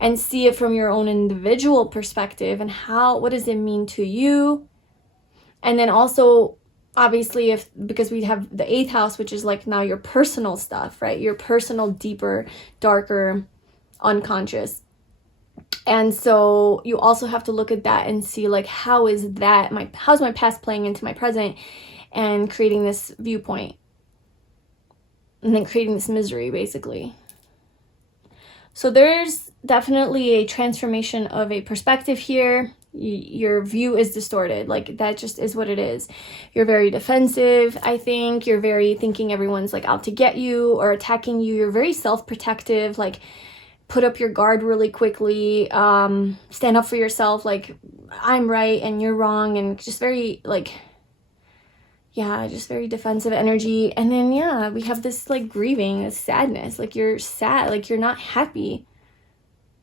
and see it from your own individual perspective, and what does it mean to you. And then also, obviously, because we have the 8th house, which is like now your personal stuff, right? Your personal, deeper, darker unconscious. And so you also have to look at that and see, like, how's my past playing into my present, and creating this viewpoint, and then creating this misery, basically. So there's definitely a transformation of a perspective here. Your view is distorted. Like, that just is what it is. You're very defensive, I think. You're very thinking everyone's like out to get you or attacking you. You're very self-protective, like put up your guard really quickly, stand up for yourself, like I'm right and you're wrong, and just very like, yeah, just very defensive energy. And then, yeah, we have this like grieving, this sadness, like you're sad, like you're not happy.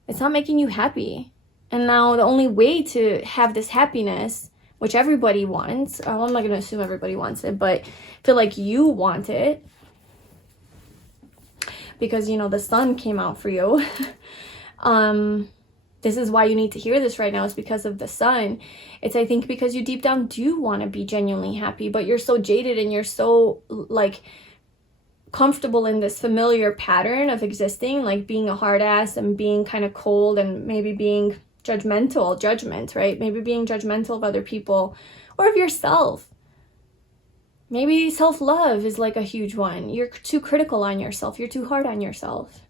It's not making you happy. And now the only way to have this happiness, which everybody wants, well, I'm not going to assume everybody wants it, but I feel like you want it because, you know, the sun came out for you. This is why you need to hear this right now, is because of the sun. It's, I think, because you deep down do want to be genuinely happy, but you're so jaded and you're so like comfortable in this familiar pattern of existing, like being a hard ass and being kind of cold and maybe being judgment, right? Maybe being judgmental of other people or of yourself. Maybe self-love is like a huge one. You're too critical on yourself. You're too hard on yourself.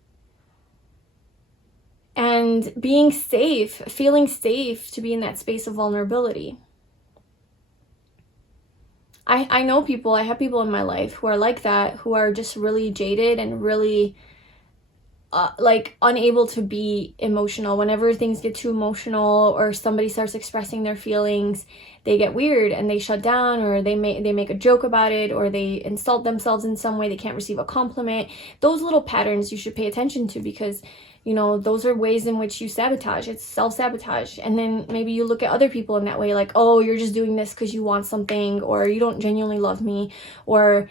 And being safe, feeling safe to be in that space of vulnerability. I know people, I have people in my life who are like that, who are just really jaded and really like unable to be emotional. Whenever things get too emotional or somebody starts expressing their feelings, they get weird and they shut down, or they make a joke about it, or they insult themselves in some way. They can't receive a compliment. Those little patterns you should pay attention to, because you know, those are ways in which you sabotage. It's self-sabotage. And then maybe you look at other people in that way, like, oh, you're just doing this because you want something, or you don't genuinely love me, or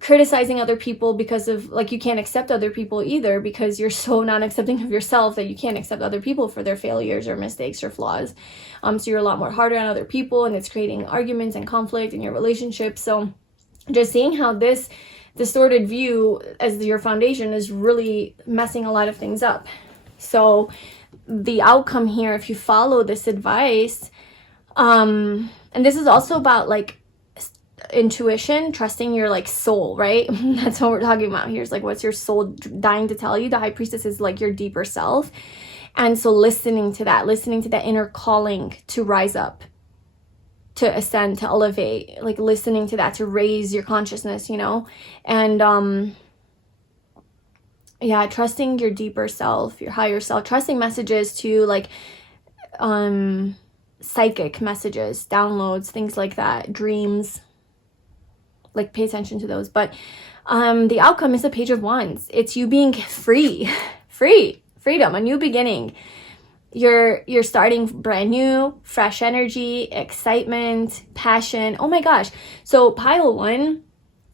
criticizing other people because of, like, you can't accept other people either because you're so not accepting of yourself that you can't accept other people for their failures or mistakes or flaws. So you're a lot more harder on other people, and it's creating arguments and conflict in your relationship. So just seeing how this distorted view as your foundation is really messing a lot of things up. So the outcome here, if you follow this advice, and this is also about like intuition, trusting your like soul, right? That's what we're talking about here. Is like, what's your soul dying to tell you? The high priestess is like your deeper self. And so listening to that inner calling to rise up, to ascend, to elevate, like listening to that, to raise your consciousness, you know? And yeah, trusting your deeper self, your higher self, trusting messages to like psychic messages, downloads, things like that, dreams, like pay attention to those. But the outcome is a Page of Wands. It's you being freedom, a new beginning. You're starting brand new, fresh energy, excitement, passion. Oh my gosh. So pile 1,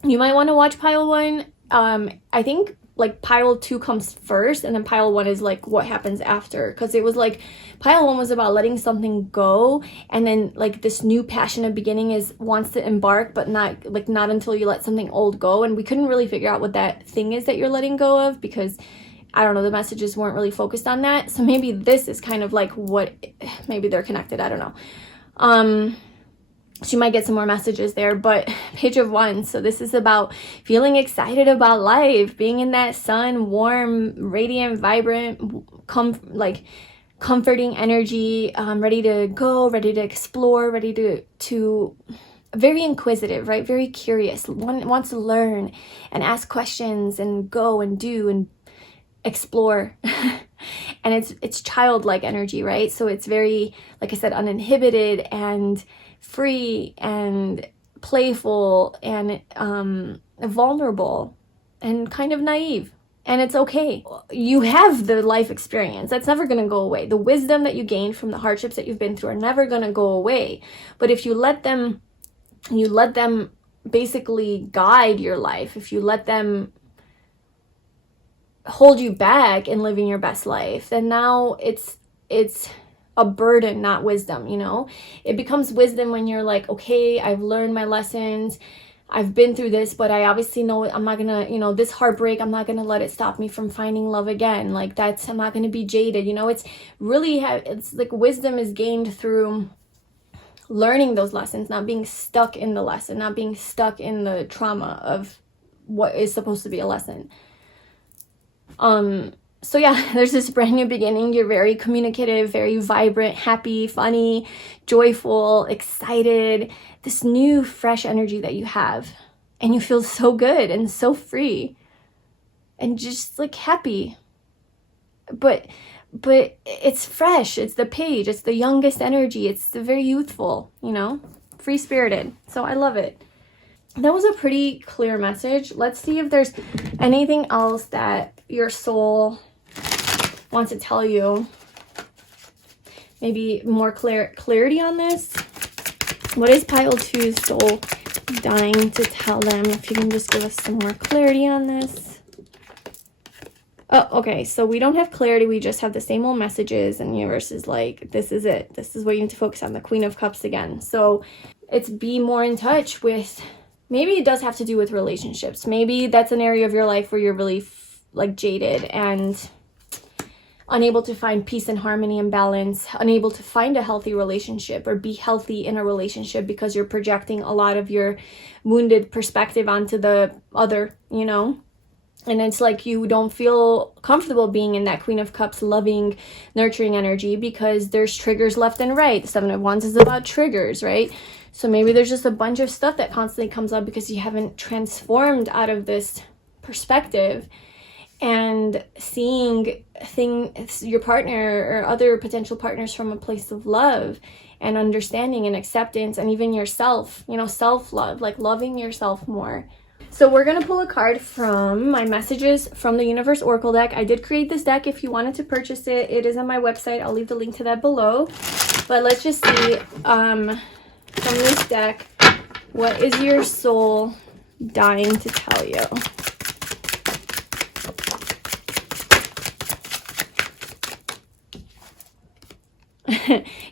you might want to watch pile 1. I think like pile 2 comes first, and then pile 1 is like what happens after. Because it was like pile 1 was about letting something go, and then like this new passionate beginning wants to embark, but not until you let something old go. And we couldn't really figure out what that thing is that you're letting go of, because I don't know, the messages weren't really focused on that. So maybe this is kind of like what, maybe they're connected, I don't know. She might get some more messages there, but Page of Wands. So this is about feeling excited about life, being in that sun, warm, radiant, vibrant, comforting energy, ready to go, ready to explore, ready to very inquisitive, right? Very curious, wants to learn and ask questions and go and do and explore. And it's childlike energy, right? So it's very, like I said, uninhibited and free and playful and vulnerable and kind of naive. And it's okay. You have the life experience. That's never going to go away. The wisdom that you gained from the hardships that you've been through are never going to go away. But if you let them basically guide your life, if you let them hold you back in living your best life, then now it's a burden, not wisdom, you know? It becomes wisdom when you're like, okay, I've learned my lessons, I've been through this, but I obviously know I'm not gonna, you know, this heartbreak, I'm not gonna let it stop me from finding love again. Like I'm not gonna be jaded, you know? It's really, it's like wisdom is gained through learning those lessons, not being stuck in the lesson, not being stuck in the trauma of what is supposed to be a lesson. So yeah, there's this brand new beginning. You're very communicative, very vibrant, happy, funny, joyful, excited, this new fresh energy that you have, and you feel so good and so free and just like happy. But it's fresh, it's the page, it's the youngest energy, it's the very youthful, you know, free-spirited. So I love it. That was a pretty clear message. Let's see if there's anything else that your soul wants to tell you. Maybe more clarity on this. What is pile 2's soul dying to tell them? If you can just give us some more clarity on this. Oh, okay, so we don't have clarity, we just have the same old messages, and the universe is like, this is it. This is what you need to focus on, the Queen of Cups again. So it's be more in touch with, maybe it does have to do with relationships. Maybe that's an area of your life where you're really like jaded and unable to find peace and harmony and balance, unable to find a healthy relationship or be healthy in a relationship because you're projecting a lot of your wounded perspective onto the other, you know? And it's like you don't feel comfortable being in that Queen of Cups, loving, nurturing energy because there's triggers left and right. The Seven of Wands is about triggers, right? So maybe there's just a bunch of stuff that constantly comes up because you haven't transformed out of this perspective and seeing your partner or other potential partners from a place of love and understanding and acceptance, and even yourself, you know, self-love, like loving yourself more. So we're going to pull a card from my messages from the Universe Oracle deck. I did create this deck. If you wanted to purchase it, it is on my website. I'll leave the link to that below. But let's just see from this deck, what is your soul dying to tell you?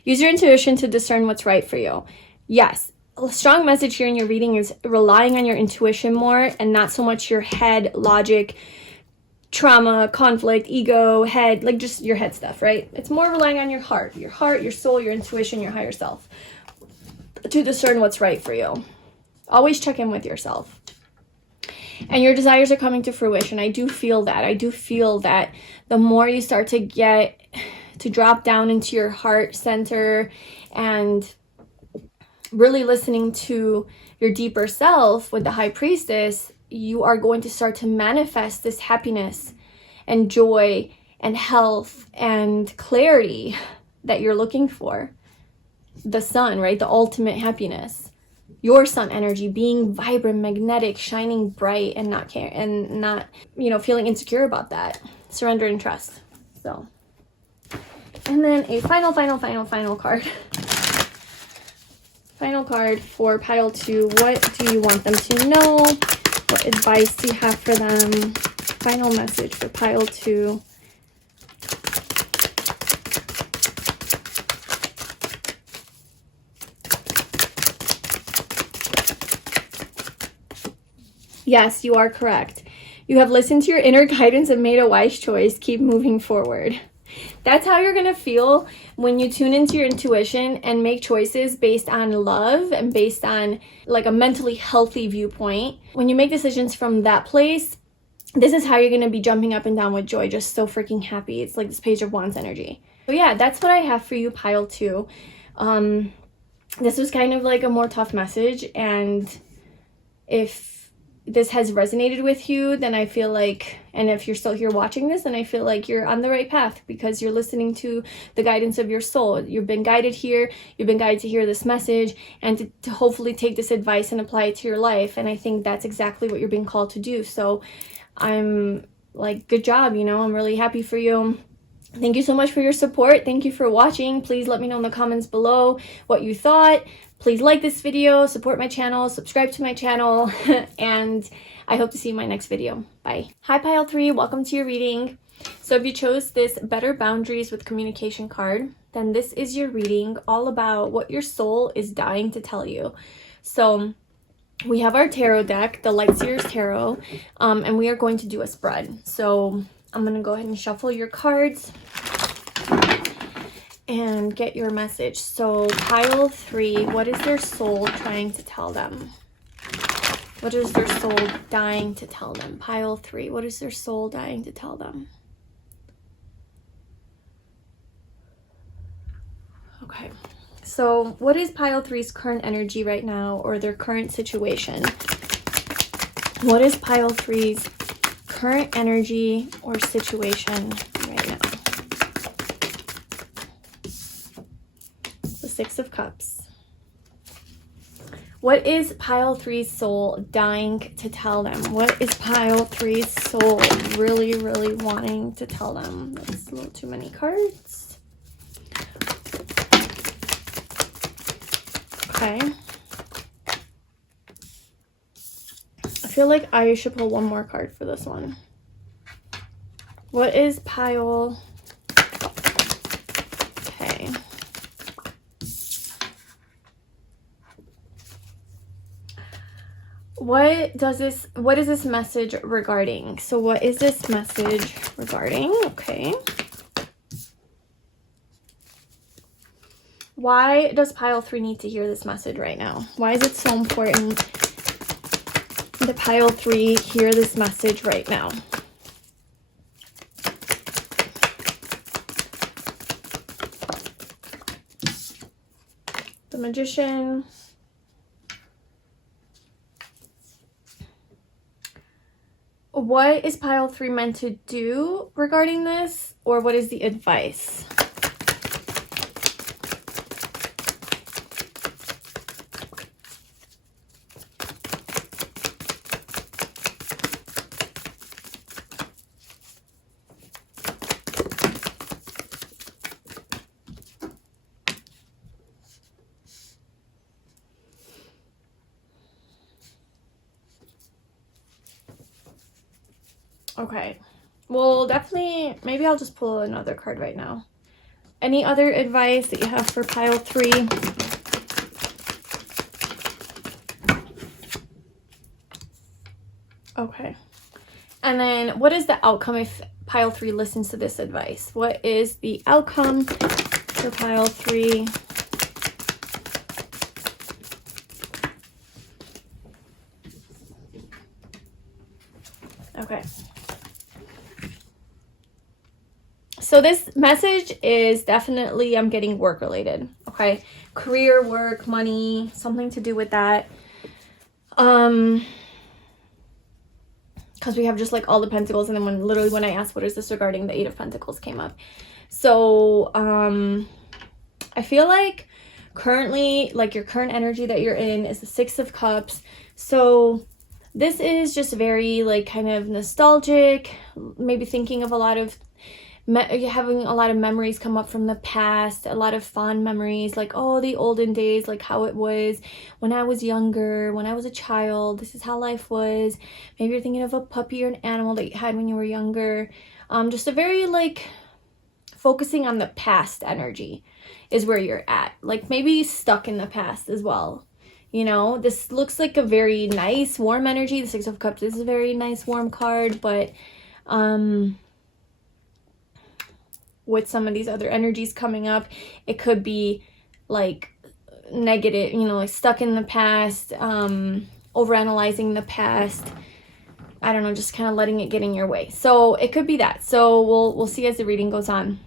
Use your intuition to discern what's right for you. Yes. A strong message here in your reading is relying on your intuition more and not so much your head, logic, trauma, conflict, ego, head, like just your head stuff, right? It's more relying on your heart, your soul, your intuition, your higher self to discern what's right for you. Always check in with yourself. And your desires are coming to fruition. I do feel that. I do feel that the more you start to get to drop down into your heart center and really listening to your deeper self with the High Priestess, you are going to start to manifest this happiness and joy and health and clarity that you're looking for. The sun, right? The ultimate happiness. Your sun energy, being vibrant, magnetic, shining bright, and not care and not, you know, feeling insecure about that. Surrender and trust. So, and then a final card. Final card for pile 2. What do you want them to know? What advice do you have for them? Final message for pile 2. Yes, you are correct. You have listened to your inner guidance and made a wise choice. Keep moving forward. That's how you're going to feel when you tune into your intuition and make choices based on love and based on like a mentally healthy viewpoint. When you make decisions from that place, this is how you're going to be jumping up and down with joy, just so freaking happy. It's like this Page of Wands energy. So yeah, that's what I have for you, pile 2. This was kind of like a more tough message, and if this has resonated with you, then I feel like, and if you're still here watching this, then I feel like you're on the right path because you're listening to the guidance of your soul. You've been guided here. You've been guided to hear this message and to hopefully take this advice and apply it to your life. And I think that's exactly what you're being called to do. So I'm like, good job, you know, I'm really happy for you. Thank you so much for your support. Thank you for watching. Please let me know in the comments below what you thought. Please like this video, support my channel, subscribe to my channel, and I hope to see you in my next video. Bye. Hi, pile 3. Welcome to your reading. So if you chose this Better Boundaries with Communication card, then this is your reading all about what your soul is dying to tell you. So we have our tarot deck, the Light Seers Tarot, and we are going to do a spread. So I'm going to go ahead and shuffle your cards. and get your message. So pile 3, what is their soul trying to tell them? What is their soul dying to tell them? Pile 3, what is their soul dying to tell them? Okay, so what is pile 3's current energy right now, or their current situation? What is pile 3's current energy or situation right now? The 6 of Cups. What is pile 3's soul dying to tell them? What is pile 3's soul really, really wanting to tell them? That's a little too many cards. Okay. I feel like I should pull one more card for this one. What is pile... Okay. What is this message regarding? So what is this message regarding? Okay. Why does pile 3 need to hear this message right now? Why is it so important that pile 3 hear this message right now? The Magician. What is pile 3 meant to do regarding this? Or what is the advice? Okay, well, definitely, maybe I'll just pull another card right now. Any other advice that you have for pile 3? Okay, and then what is the outcome if pile 3 listens to this advice? What is the outcome for pile 3? Okay. So this message is definitely, I'm getting work related, okay? Career, work, money, something to do with that. Because we have just like all the pentacles, and then when I asked what is this regarding, the 8 of Pentacles came up. So I feel like currently, like your current energy that you're in is the 6 of Cups. So this is just very like kind of nostalgic, maybe thinking of a lot of having a lot of memories come up from the past, a lot of fond memories, like, oh, the olden days, like how it was when I was younger, when I was a child, this is how life was. Maybe you're thinking of a puppy or an animal that you had when you were younger. Just a very like focusing on the past energy is where you're at, like maybe stuck in the past as well. You know, this looks like a very nice warm energy. The 6 of Cups is a very nice warm card, but with some of these other energies coming up, it could be like negative, you know, like stuck in the past, overanalyzing the past. I don't know, just kind of letting it get in your way. So it could be that. So we'll see as the reading goes on.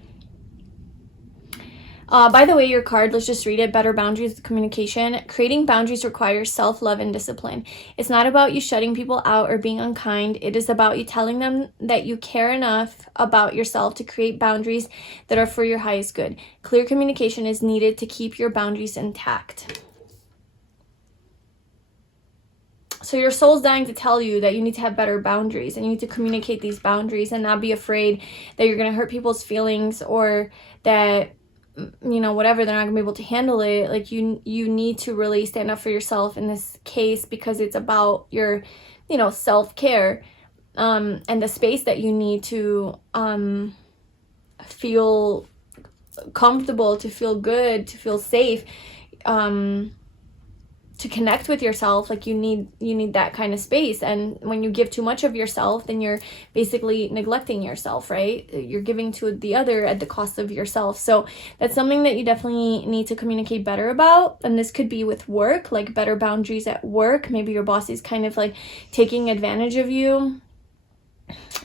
By the way, your card, let's just read it. Better boundaries with communication. Creating boundaries requires self-love and discipline. It's not about you shutting people out or being unkind. It is about you telling them that you care enough about yourself to create boundaries that are for your highest good. Clear communication is needed to keep your boundaries intact. So your soul's dying to tell you that you need to have better boundaries, and you need to communicate these boundaries and not be afraid that you're going to hurt people's feelings, or that, you know, whatever, they're not gonna be able to handle it. Like you need to really stand up for yourself in this case, because it's about your, you know, self-care, and the space that you need to feel comfortable, to feel good, to feel safe, to to connect with yourself, like you need that kind of space. And when you give too much of yourself, then you're basically neglecting yourself, right? You're giving to the other at the cost of yourself. So that's something that you definitely need to communicate better about. And this could be with work, like better boundaries at work. Maybe your boss is kind of like taking advantage of you,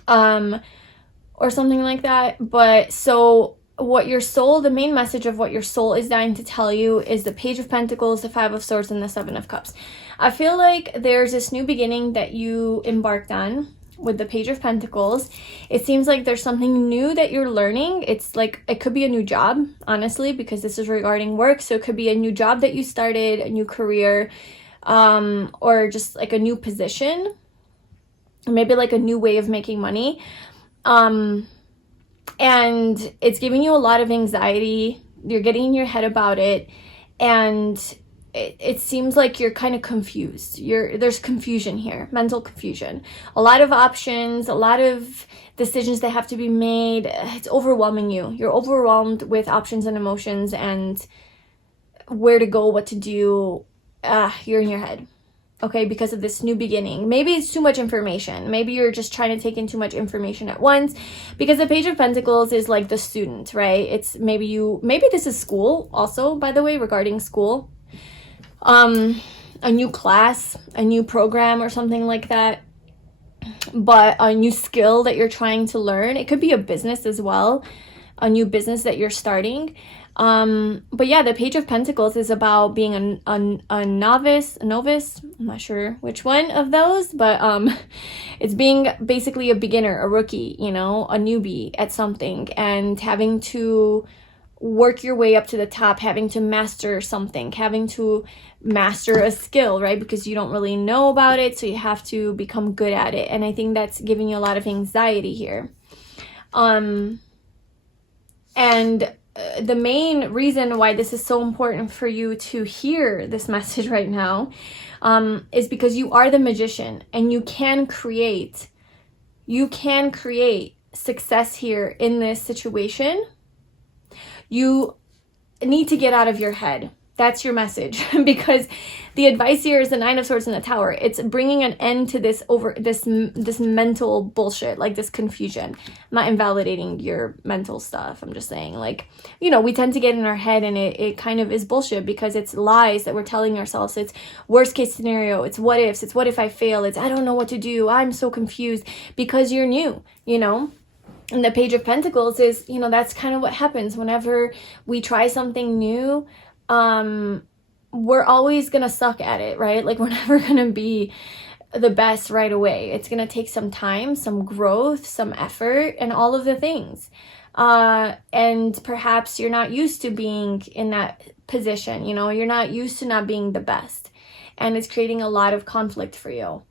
or something like that. But so what your soul, the main message of what your soul is dying to tell you is the Page of Pentacles, the Five of Swords, and the Seven of Cups. I feel like there's this new beginning that you embarked on with the Page of Pentacles. It seems like there's something new that you're learning. It's like, it could be a new job, honestly, because this is regarding work. So it could be a new job that you started, a new career, or just like a new position, maybe like a new way of making money. And it's giving you a lot of anxiety. You're getting in your head about it. And it seems like you're kind of confused. There's confusion here, mental confusion. A lot of options, a lot of decisions that have to be made. It's overwhelming you. You're overwhelmed with options and emotions and where to go, what to do. You're in your head. Okay, because of this new beginning. Maybe it's too much information. Maybe you're just trying to take in too much information at once, because the Page of Pentacles is like the student, right? It's maybe this is school also, by the way, regarding school. A new class, a new program or something like that. But a new skill that you're trying to learn. It could be a business as well, a new business that you're starting. But yeah, the Page of Pentacles is about being a novice, I'm not sure which one of those, but it's being basically a beginner, a rookie, you know, a newbie at something, and having to work your way up to the top, having to master something, having to master a skill, right? Because you don't really know about it, so you have to become good at it. And I think that's giving you a lot of anxiety here. And the main reason why this is so important for you to hear this message right now is because you are the magician, and you can create success here in this situation. You need to get out of your head. That's your message, because the advice here is the Nine of Swords in the Tower. It's bringing an end to this mental bullshit, like this confusion. I'm not invalidating your mental stuff. I'm just saying, like, you know, we tend to get in our head, and it kind of is bullshit because it's lies that we're telling ourselves. It's worst case scenario. It's what ifs. It's what if I fail. It's I don't know what to do. I'm so confused, because you're new, you know? And the Page of Pentacles is, you know, that's kind of what happens whenever we try something new. We're always gonna suck at it, right? Like, we're never gonna be the best right away. It's gonna take some time, some growth, some effort, and all of the things. And perhaps you're not used to being in that position, you know, you're not used to not being the best, and it's creating a lot of conflict for you.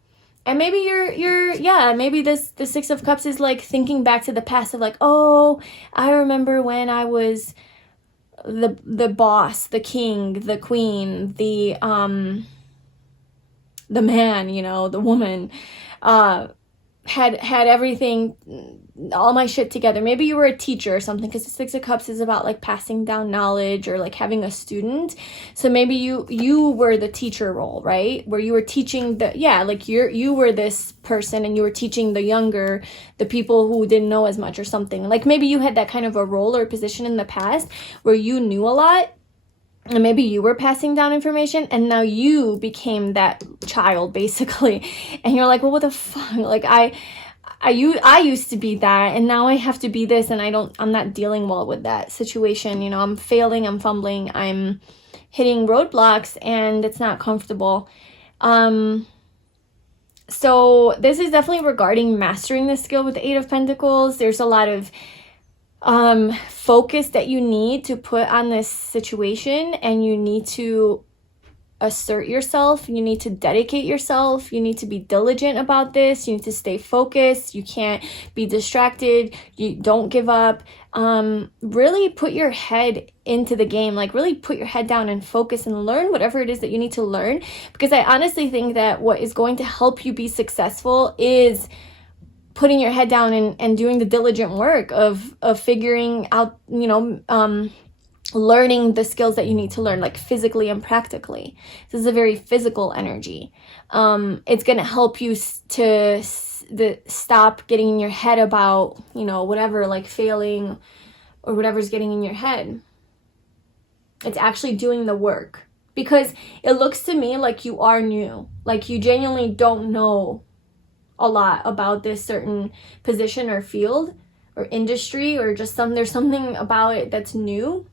And maybe maybe the Six of Cups is like thinking back to the past of like, oh, I remember when I was the boss, the king, the queen, the man, you know, the woman, had everything, all my shit together. Maybe you were a teacher or something, because the Six of Cups is about like passing down knowledge or like having a student. So maybe you were the teacher role, right? Where you were teaching you were this person, and you were teaching the people who didn't know as much or something. Like, maybe you had that kind of a role or position in the past where you knew a lot, and maybe you were passing down information, and now you became that child basically, and you're like, well, what the fuck? Like, I used to be that, and now I have to be this, and I'm not dealing well with that situation. You know, I'm failing, I'm fumbling, I'm hitting roadblocks, and it's not comfortable. So this is definitely regarding mastering this skill with the Eight of Pentacles. There's a lot of focus that you need to put on this situation, and you need to assert yourself. You need to dedicate yourself. You need to be diligent about this. You need to stay focused. You can't be distracted. You don't give up. Really put your head into the game. Like, really put your head down and focus and learn whatever it is that you need to learn, because I honestly think that what is going to help you be successful is putting your head down and doing the diligent work of figuring out, you know, learning the skills that you need to learn, like physically and practically. This is a very physical energy. It's going to help you to stop getting in your head about, you know, whatever, like failing or whatever's getting in your head. It's actually doing the work, because it looks to me like you are new, like you genuinely don't know a lot about this certain position or field or industry, or just there's something about it that's new.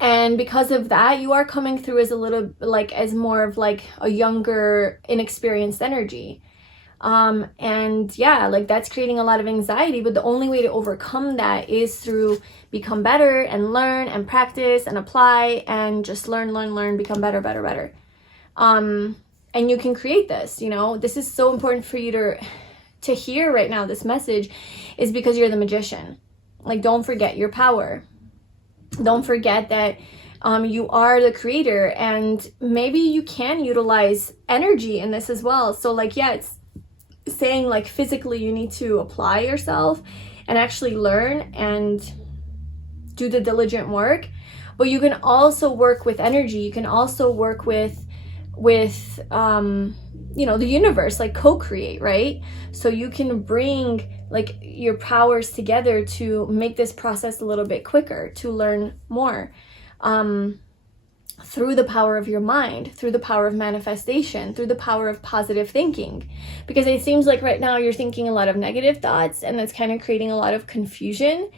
And because of that, you are coming through as a little, like, as more of like a younger, inexperienced energy. And yeah, like that's creating a lot of anxiety, but the only way to overcome that is through become better and learn and practice and apply and just learn, become better. And you can create this, you know. This is so important for you to hear right now. This message is because you're the magician. Like, don't forget your power. Don't forget that you are the creator, and maybe you can utilize energy in this as well. So like, yeah, it's saying like physically you need to apply yourself and actually learn and do the diligent work, but you can also work with energy. You can also work with you know, the universe, like co-create, right? So you can bring like your powers together to make this process a little bit quicker, to learn more, through the power of your mind, through the power of manifestation, through the power of positive thinking. Because it seems like right now you're thinking a lot of negative thoughts, and that's kind of creating a lot of confusion.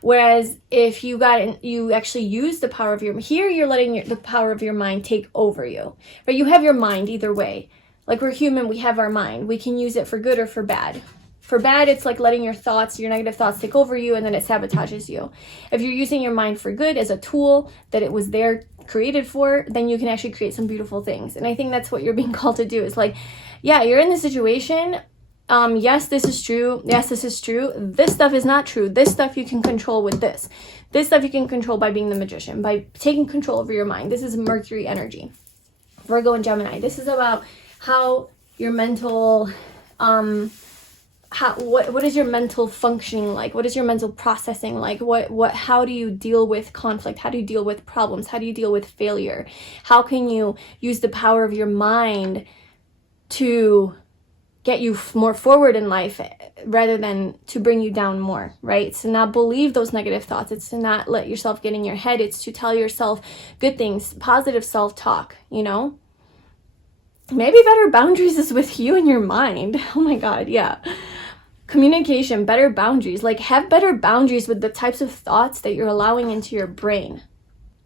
Whereas if you actually use the power of you're letting the power of your mind take over you, right? You have your mind either way. Like, we're human, we have our mind. We can use it for good or for bad. For bad, it's like letting your negative thoughts take over you, and then it sabotages you. If you're using your mind for good as a tool that it was there created for, then you can actually create some beautiful things. And I think that's what you're being called to do. Is like, yeah, you're in this situation. Yes, this is true. Yes, this is true. This stuff is not true. This stuff you can control with this. This stuff you can control by being the magician, by taking control over your mind. This is Mercury energy. Virgo and Gemini. This is about how your mental, what is your mental functioning like? What is your mental processing like? How do you deal with conflict? How do you deal with problems? How do you deal with failure? How can you use the power of your mind to get you more forward in life rather than to bring you down more, right? It's to not believe those negative thoughts. It's to not let yourself get in your head. It's to tell yourself good things, positive self-talk, you know? Maybe better boundaries is with you and your mind. Oh my God, yeah. Communication, better boundaries. Like, have better boundaries with the types of thoughts that you're allowing into your brain.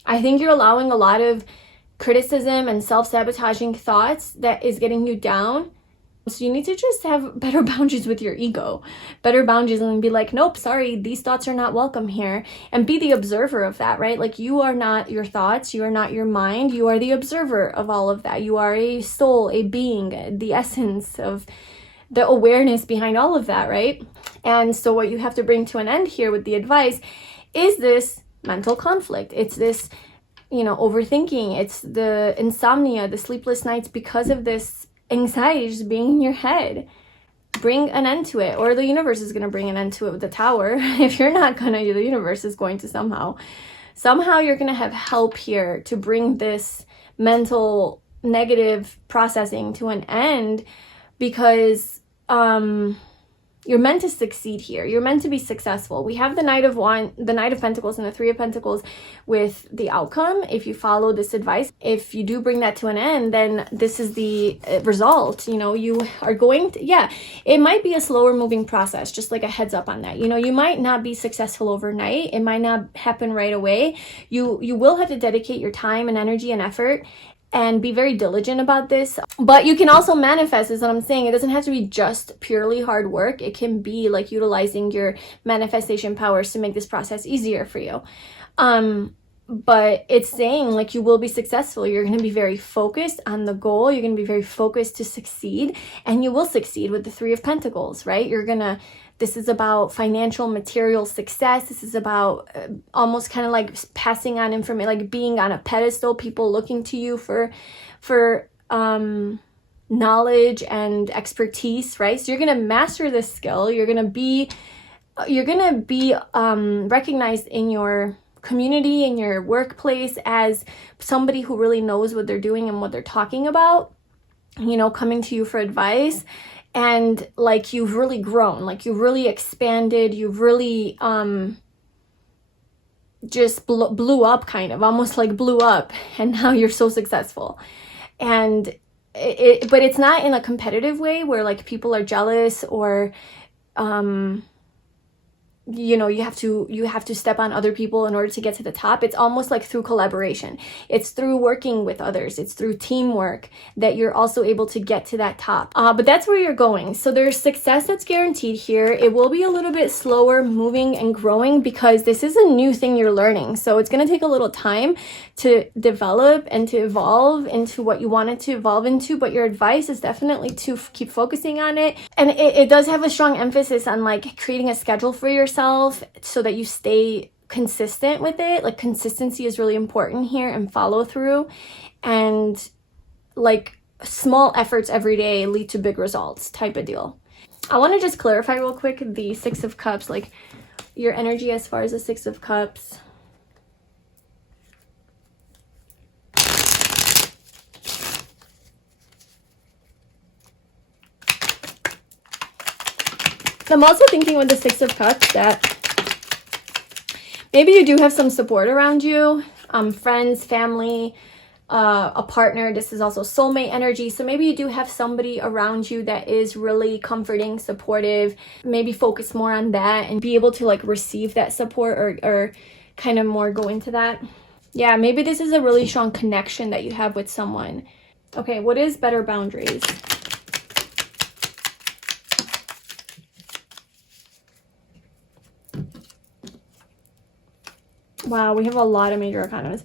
I think you're allowing a lot of criticism and self-sabotaging thoughts that is getting you down. So you need to just have better boundaries with your ego, better boundaries, and be like, nope, sorry, these thoughts are not welcome here. And be the observer of that, right? Like, you are not your thoughts. You are not your mind. You are the observer of all of that. You are a soul, a being, the essence of the awareness behind all of that, right? And so what you have to bring to an end here with the advice is this mental conflict. It's this, you know, overthinking. It's the insomnia, the sleepless nights because of this anxiety just being in your head. Bring an end to it, or the universe is going to bring an end to it with the Tower. If you're not going to, the universe is going to somehow you're going to have help here to bring this mental negative processing to an end, because you're meant to succeed here. You're meant to be successful. We have the Knight of Pentacles and the Three of Pentacles with the outcome. If you follow this advice, if you do bring that to an end, then this is the result. You know, you are going to, yeah, it might be a slower moving process, just like a heads up on that. You know, you might not be successful overnight. It might not happen right away. You will have to dedicate your time and energy and effort and be very diligent about this. But you can also manifest, is what I'm saying. It doesn't have to be just purely hard work. It can be like utilizing your manifestation powers to make this process easier for you. But it's saying like you will be successful. You're going to be very focused on the goal. You're going to be very focused to succeed, and you will succeed with the Three of Pentacles, right? This is about financial, material success. This is about almost kind of like passing on information, like being on a pedestal, people looking to you for knowledge and expertise, right? So you're going to master this skill. You're going to be recognized in your community, in your workplace, as somebody who really knows what they're doing and what they're talking about, you know, coming to you for advice. And like, you've really grown, like you've really expanded, you've really just blew up, kind of almost like blew up, and now you're so successful. And but it's not in a competitive way where like people are jealous, or you know, you have to step on other people in order to get to the top. It's almost like through collaboration. It's through working with others. It's through teamwork that you're also able to get to that top. But that's where you're going. So there's success that's guaranteed here. It will be a little bit slower moving and growing because this is a new thing you're learning. So it's going to take a little time to develop and to evolve into what you want it to evolve into. But your advice is definitely to keep focusing on it. And it does have a strong emphasis on like creating a schedule for yourself, so that you stay consistent with it. Like, consistency is really important here, and follow through, and like small efforts every day lead to big results type of deal. I want to just clarify real quick the Six of Cups, like your energy as far as the Six of Cups. I'm also thinking with the Six of Cups that maybe you do have some support around you, friends, family, a partner. This is also soulmate energy. So maybe you do have somebody around you that is really comforting, supportive. Maybe focus more on that and be able to like receive that support, or kind of more go into that. Yeah, maybe this is a really strong connection that you have with someone. Okay, what is better boundaries? Wow, we have a lot of major arcanas.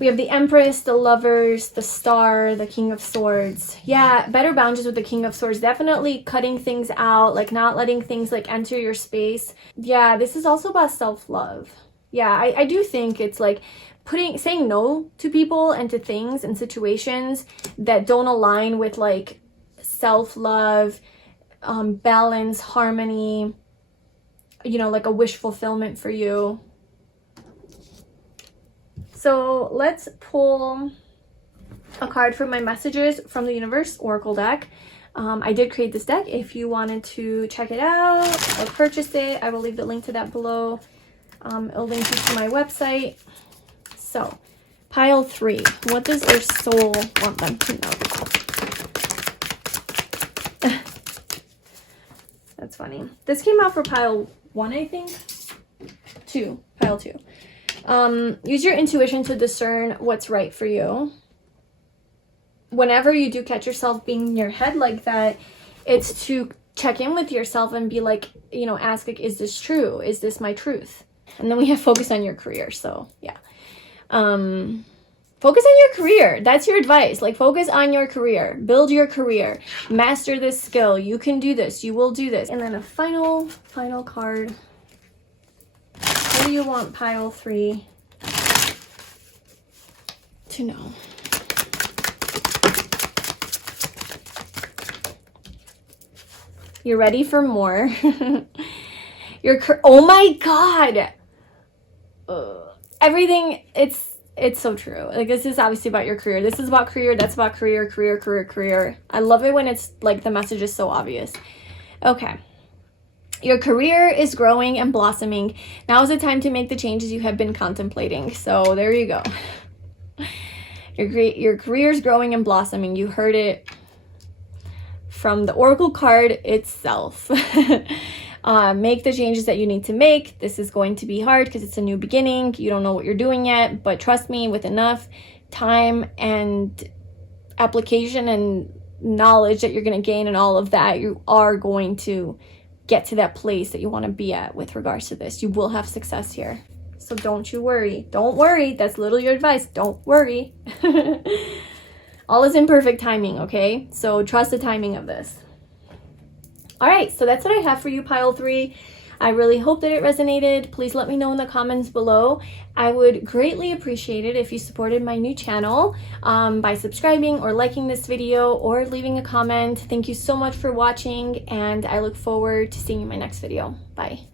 We have the Empress, the Lovers, the Star, the King of Swords. Yeah, better boundaries with the King of Swords. Definitely cutting things out, like not letting things like enter your space. Yeah, this is also about self-love. Yeah, I do think it's like saying no to people and to things and situations that don't align with like self-love, balance, harmony, you know, like a wish fulfillment for you. So let's pull a card from my Messages from the Universe Oracle deck. I did create this deck. If you wanted to check it out or purchase it, I will leave the link to that below. It'll link you to my website. So, pile 3. What does our soul want them to know? That's funny. This came out for pile 1, I think. 2. Pile 2. Use your intuition to discern what's right for you. Whenever you do catch yourself being in your head like that, it's to check in with yourself and be like, you know, ask like, is this true? Is this my truth? And then we have focus on your career. So yeah. Focus on your career. That's your advice. Like, focus on your career. Build your career. Master this skill. You can do this. You will do this. And then a final card. What do you want pile 3 to know? You're ready for more. Oh my god. Everything, it's so true. Like, this is obviously about your career. This is about career. That's about career. I love it when it's like the message is so obvious. Okay. Your career is growing and blossoming. Now is the time to make the changes you have been contemplating. So there you go. Your career is growing and blossoming. You heard it from the Oracle card itself. Make the changes that you need to make. This is going to be hard because it's a new beginning. You don't know what you're doing yet, but trust me, with enough time and application and knowledge that you're going to gain and all of that, you are going to get to that place that you want to be at with regards to this. You will have success here. So don't you worry. Don't worry. That's literally your advice. Don't worry. All is in perfect timing, okay? So trust the timing of this. All right, so that's what I have for you, pile 3. I really hope that it resonated. Please let me know in the comments below. I would greatly appreciate it if you supported my new channel by subscribing or liking this video or leaving a comment. Thank you so much for watching, and I look forward to seeing you in my next video. Bye.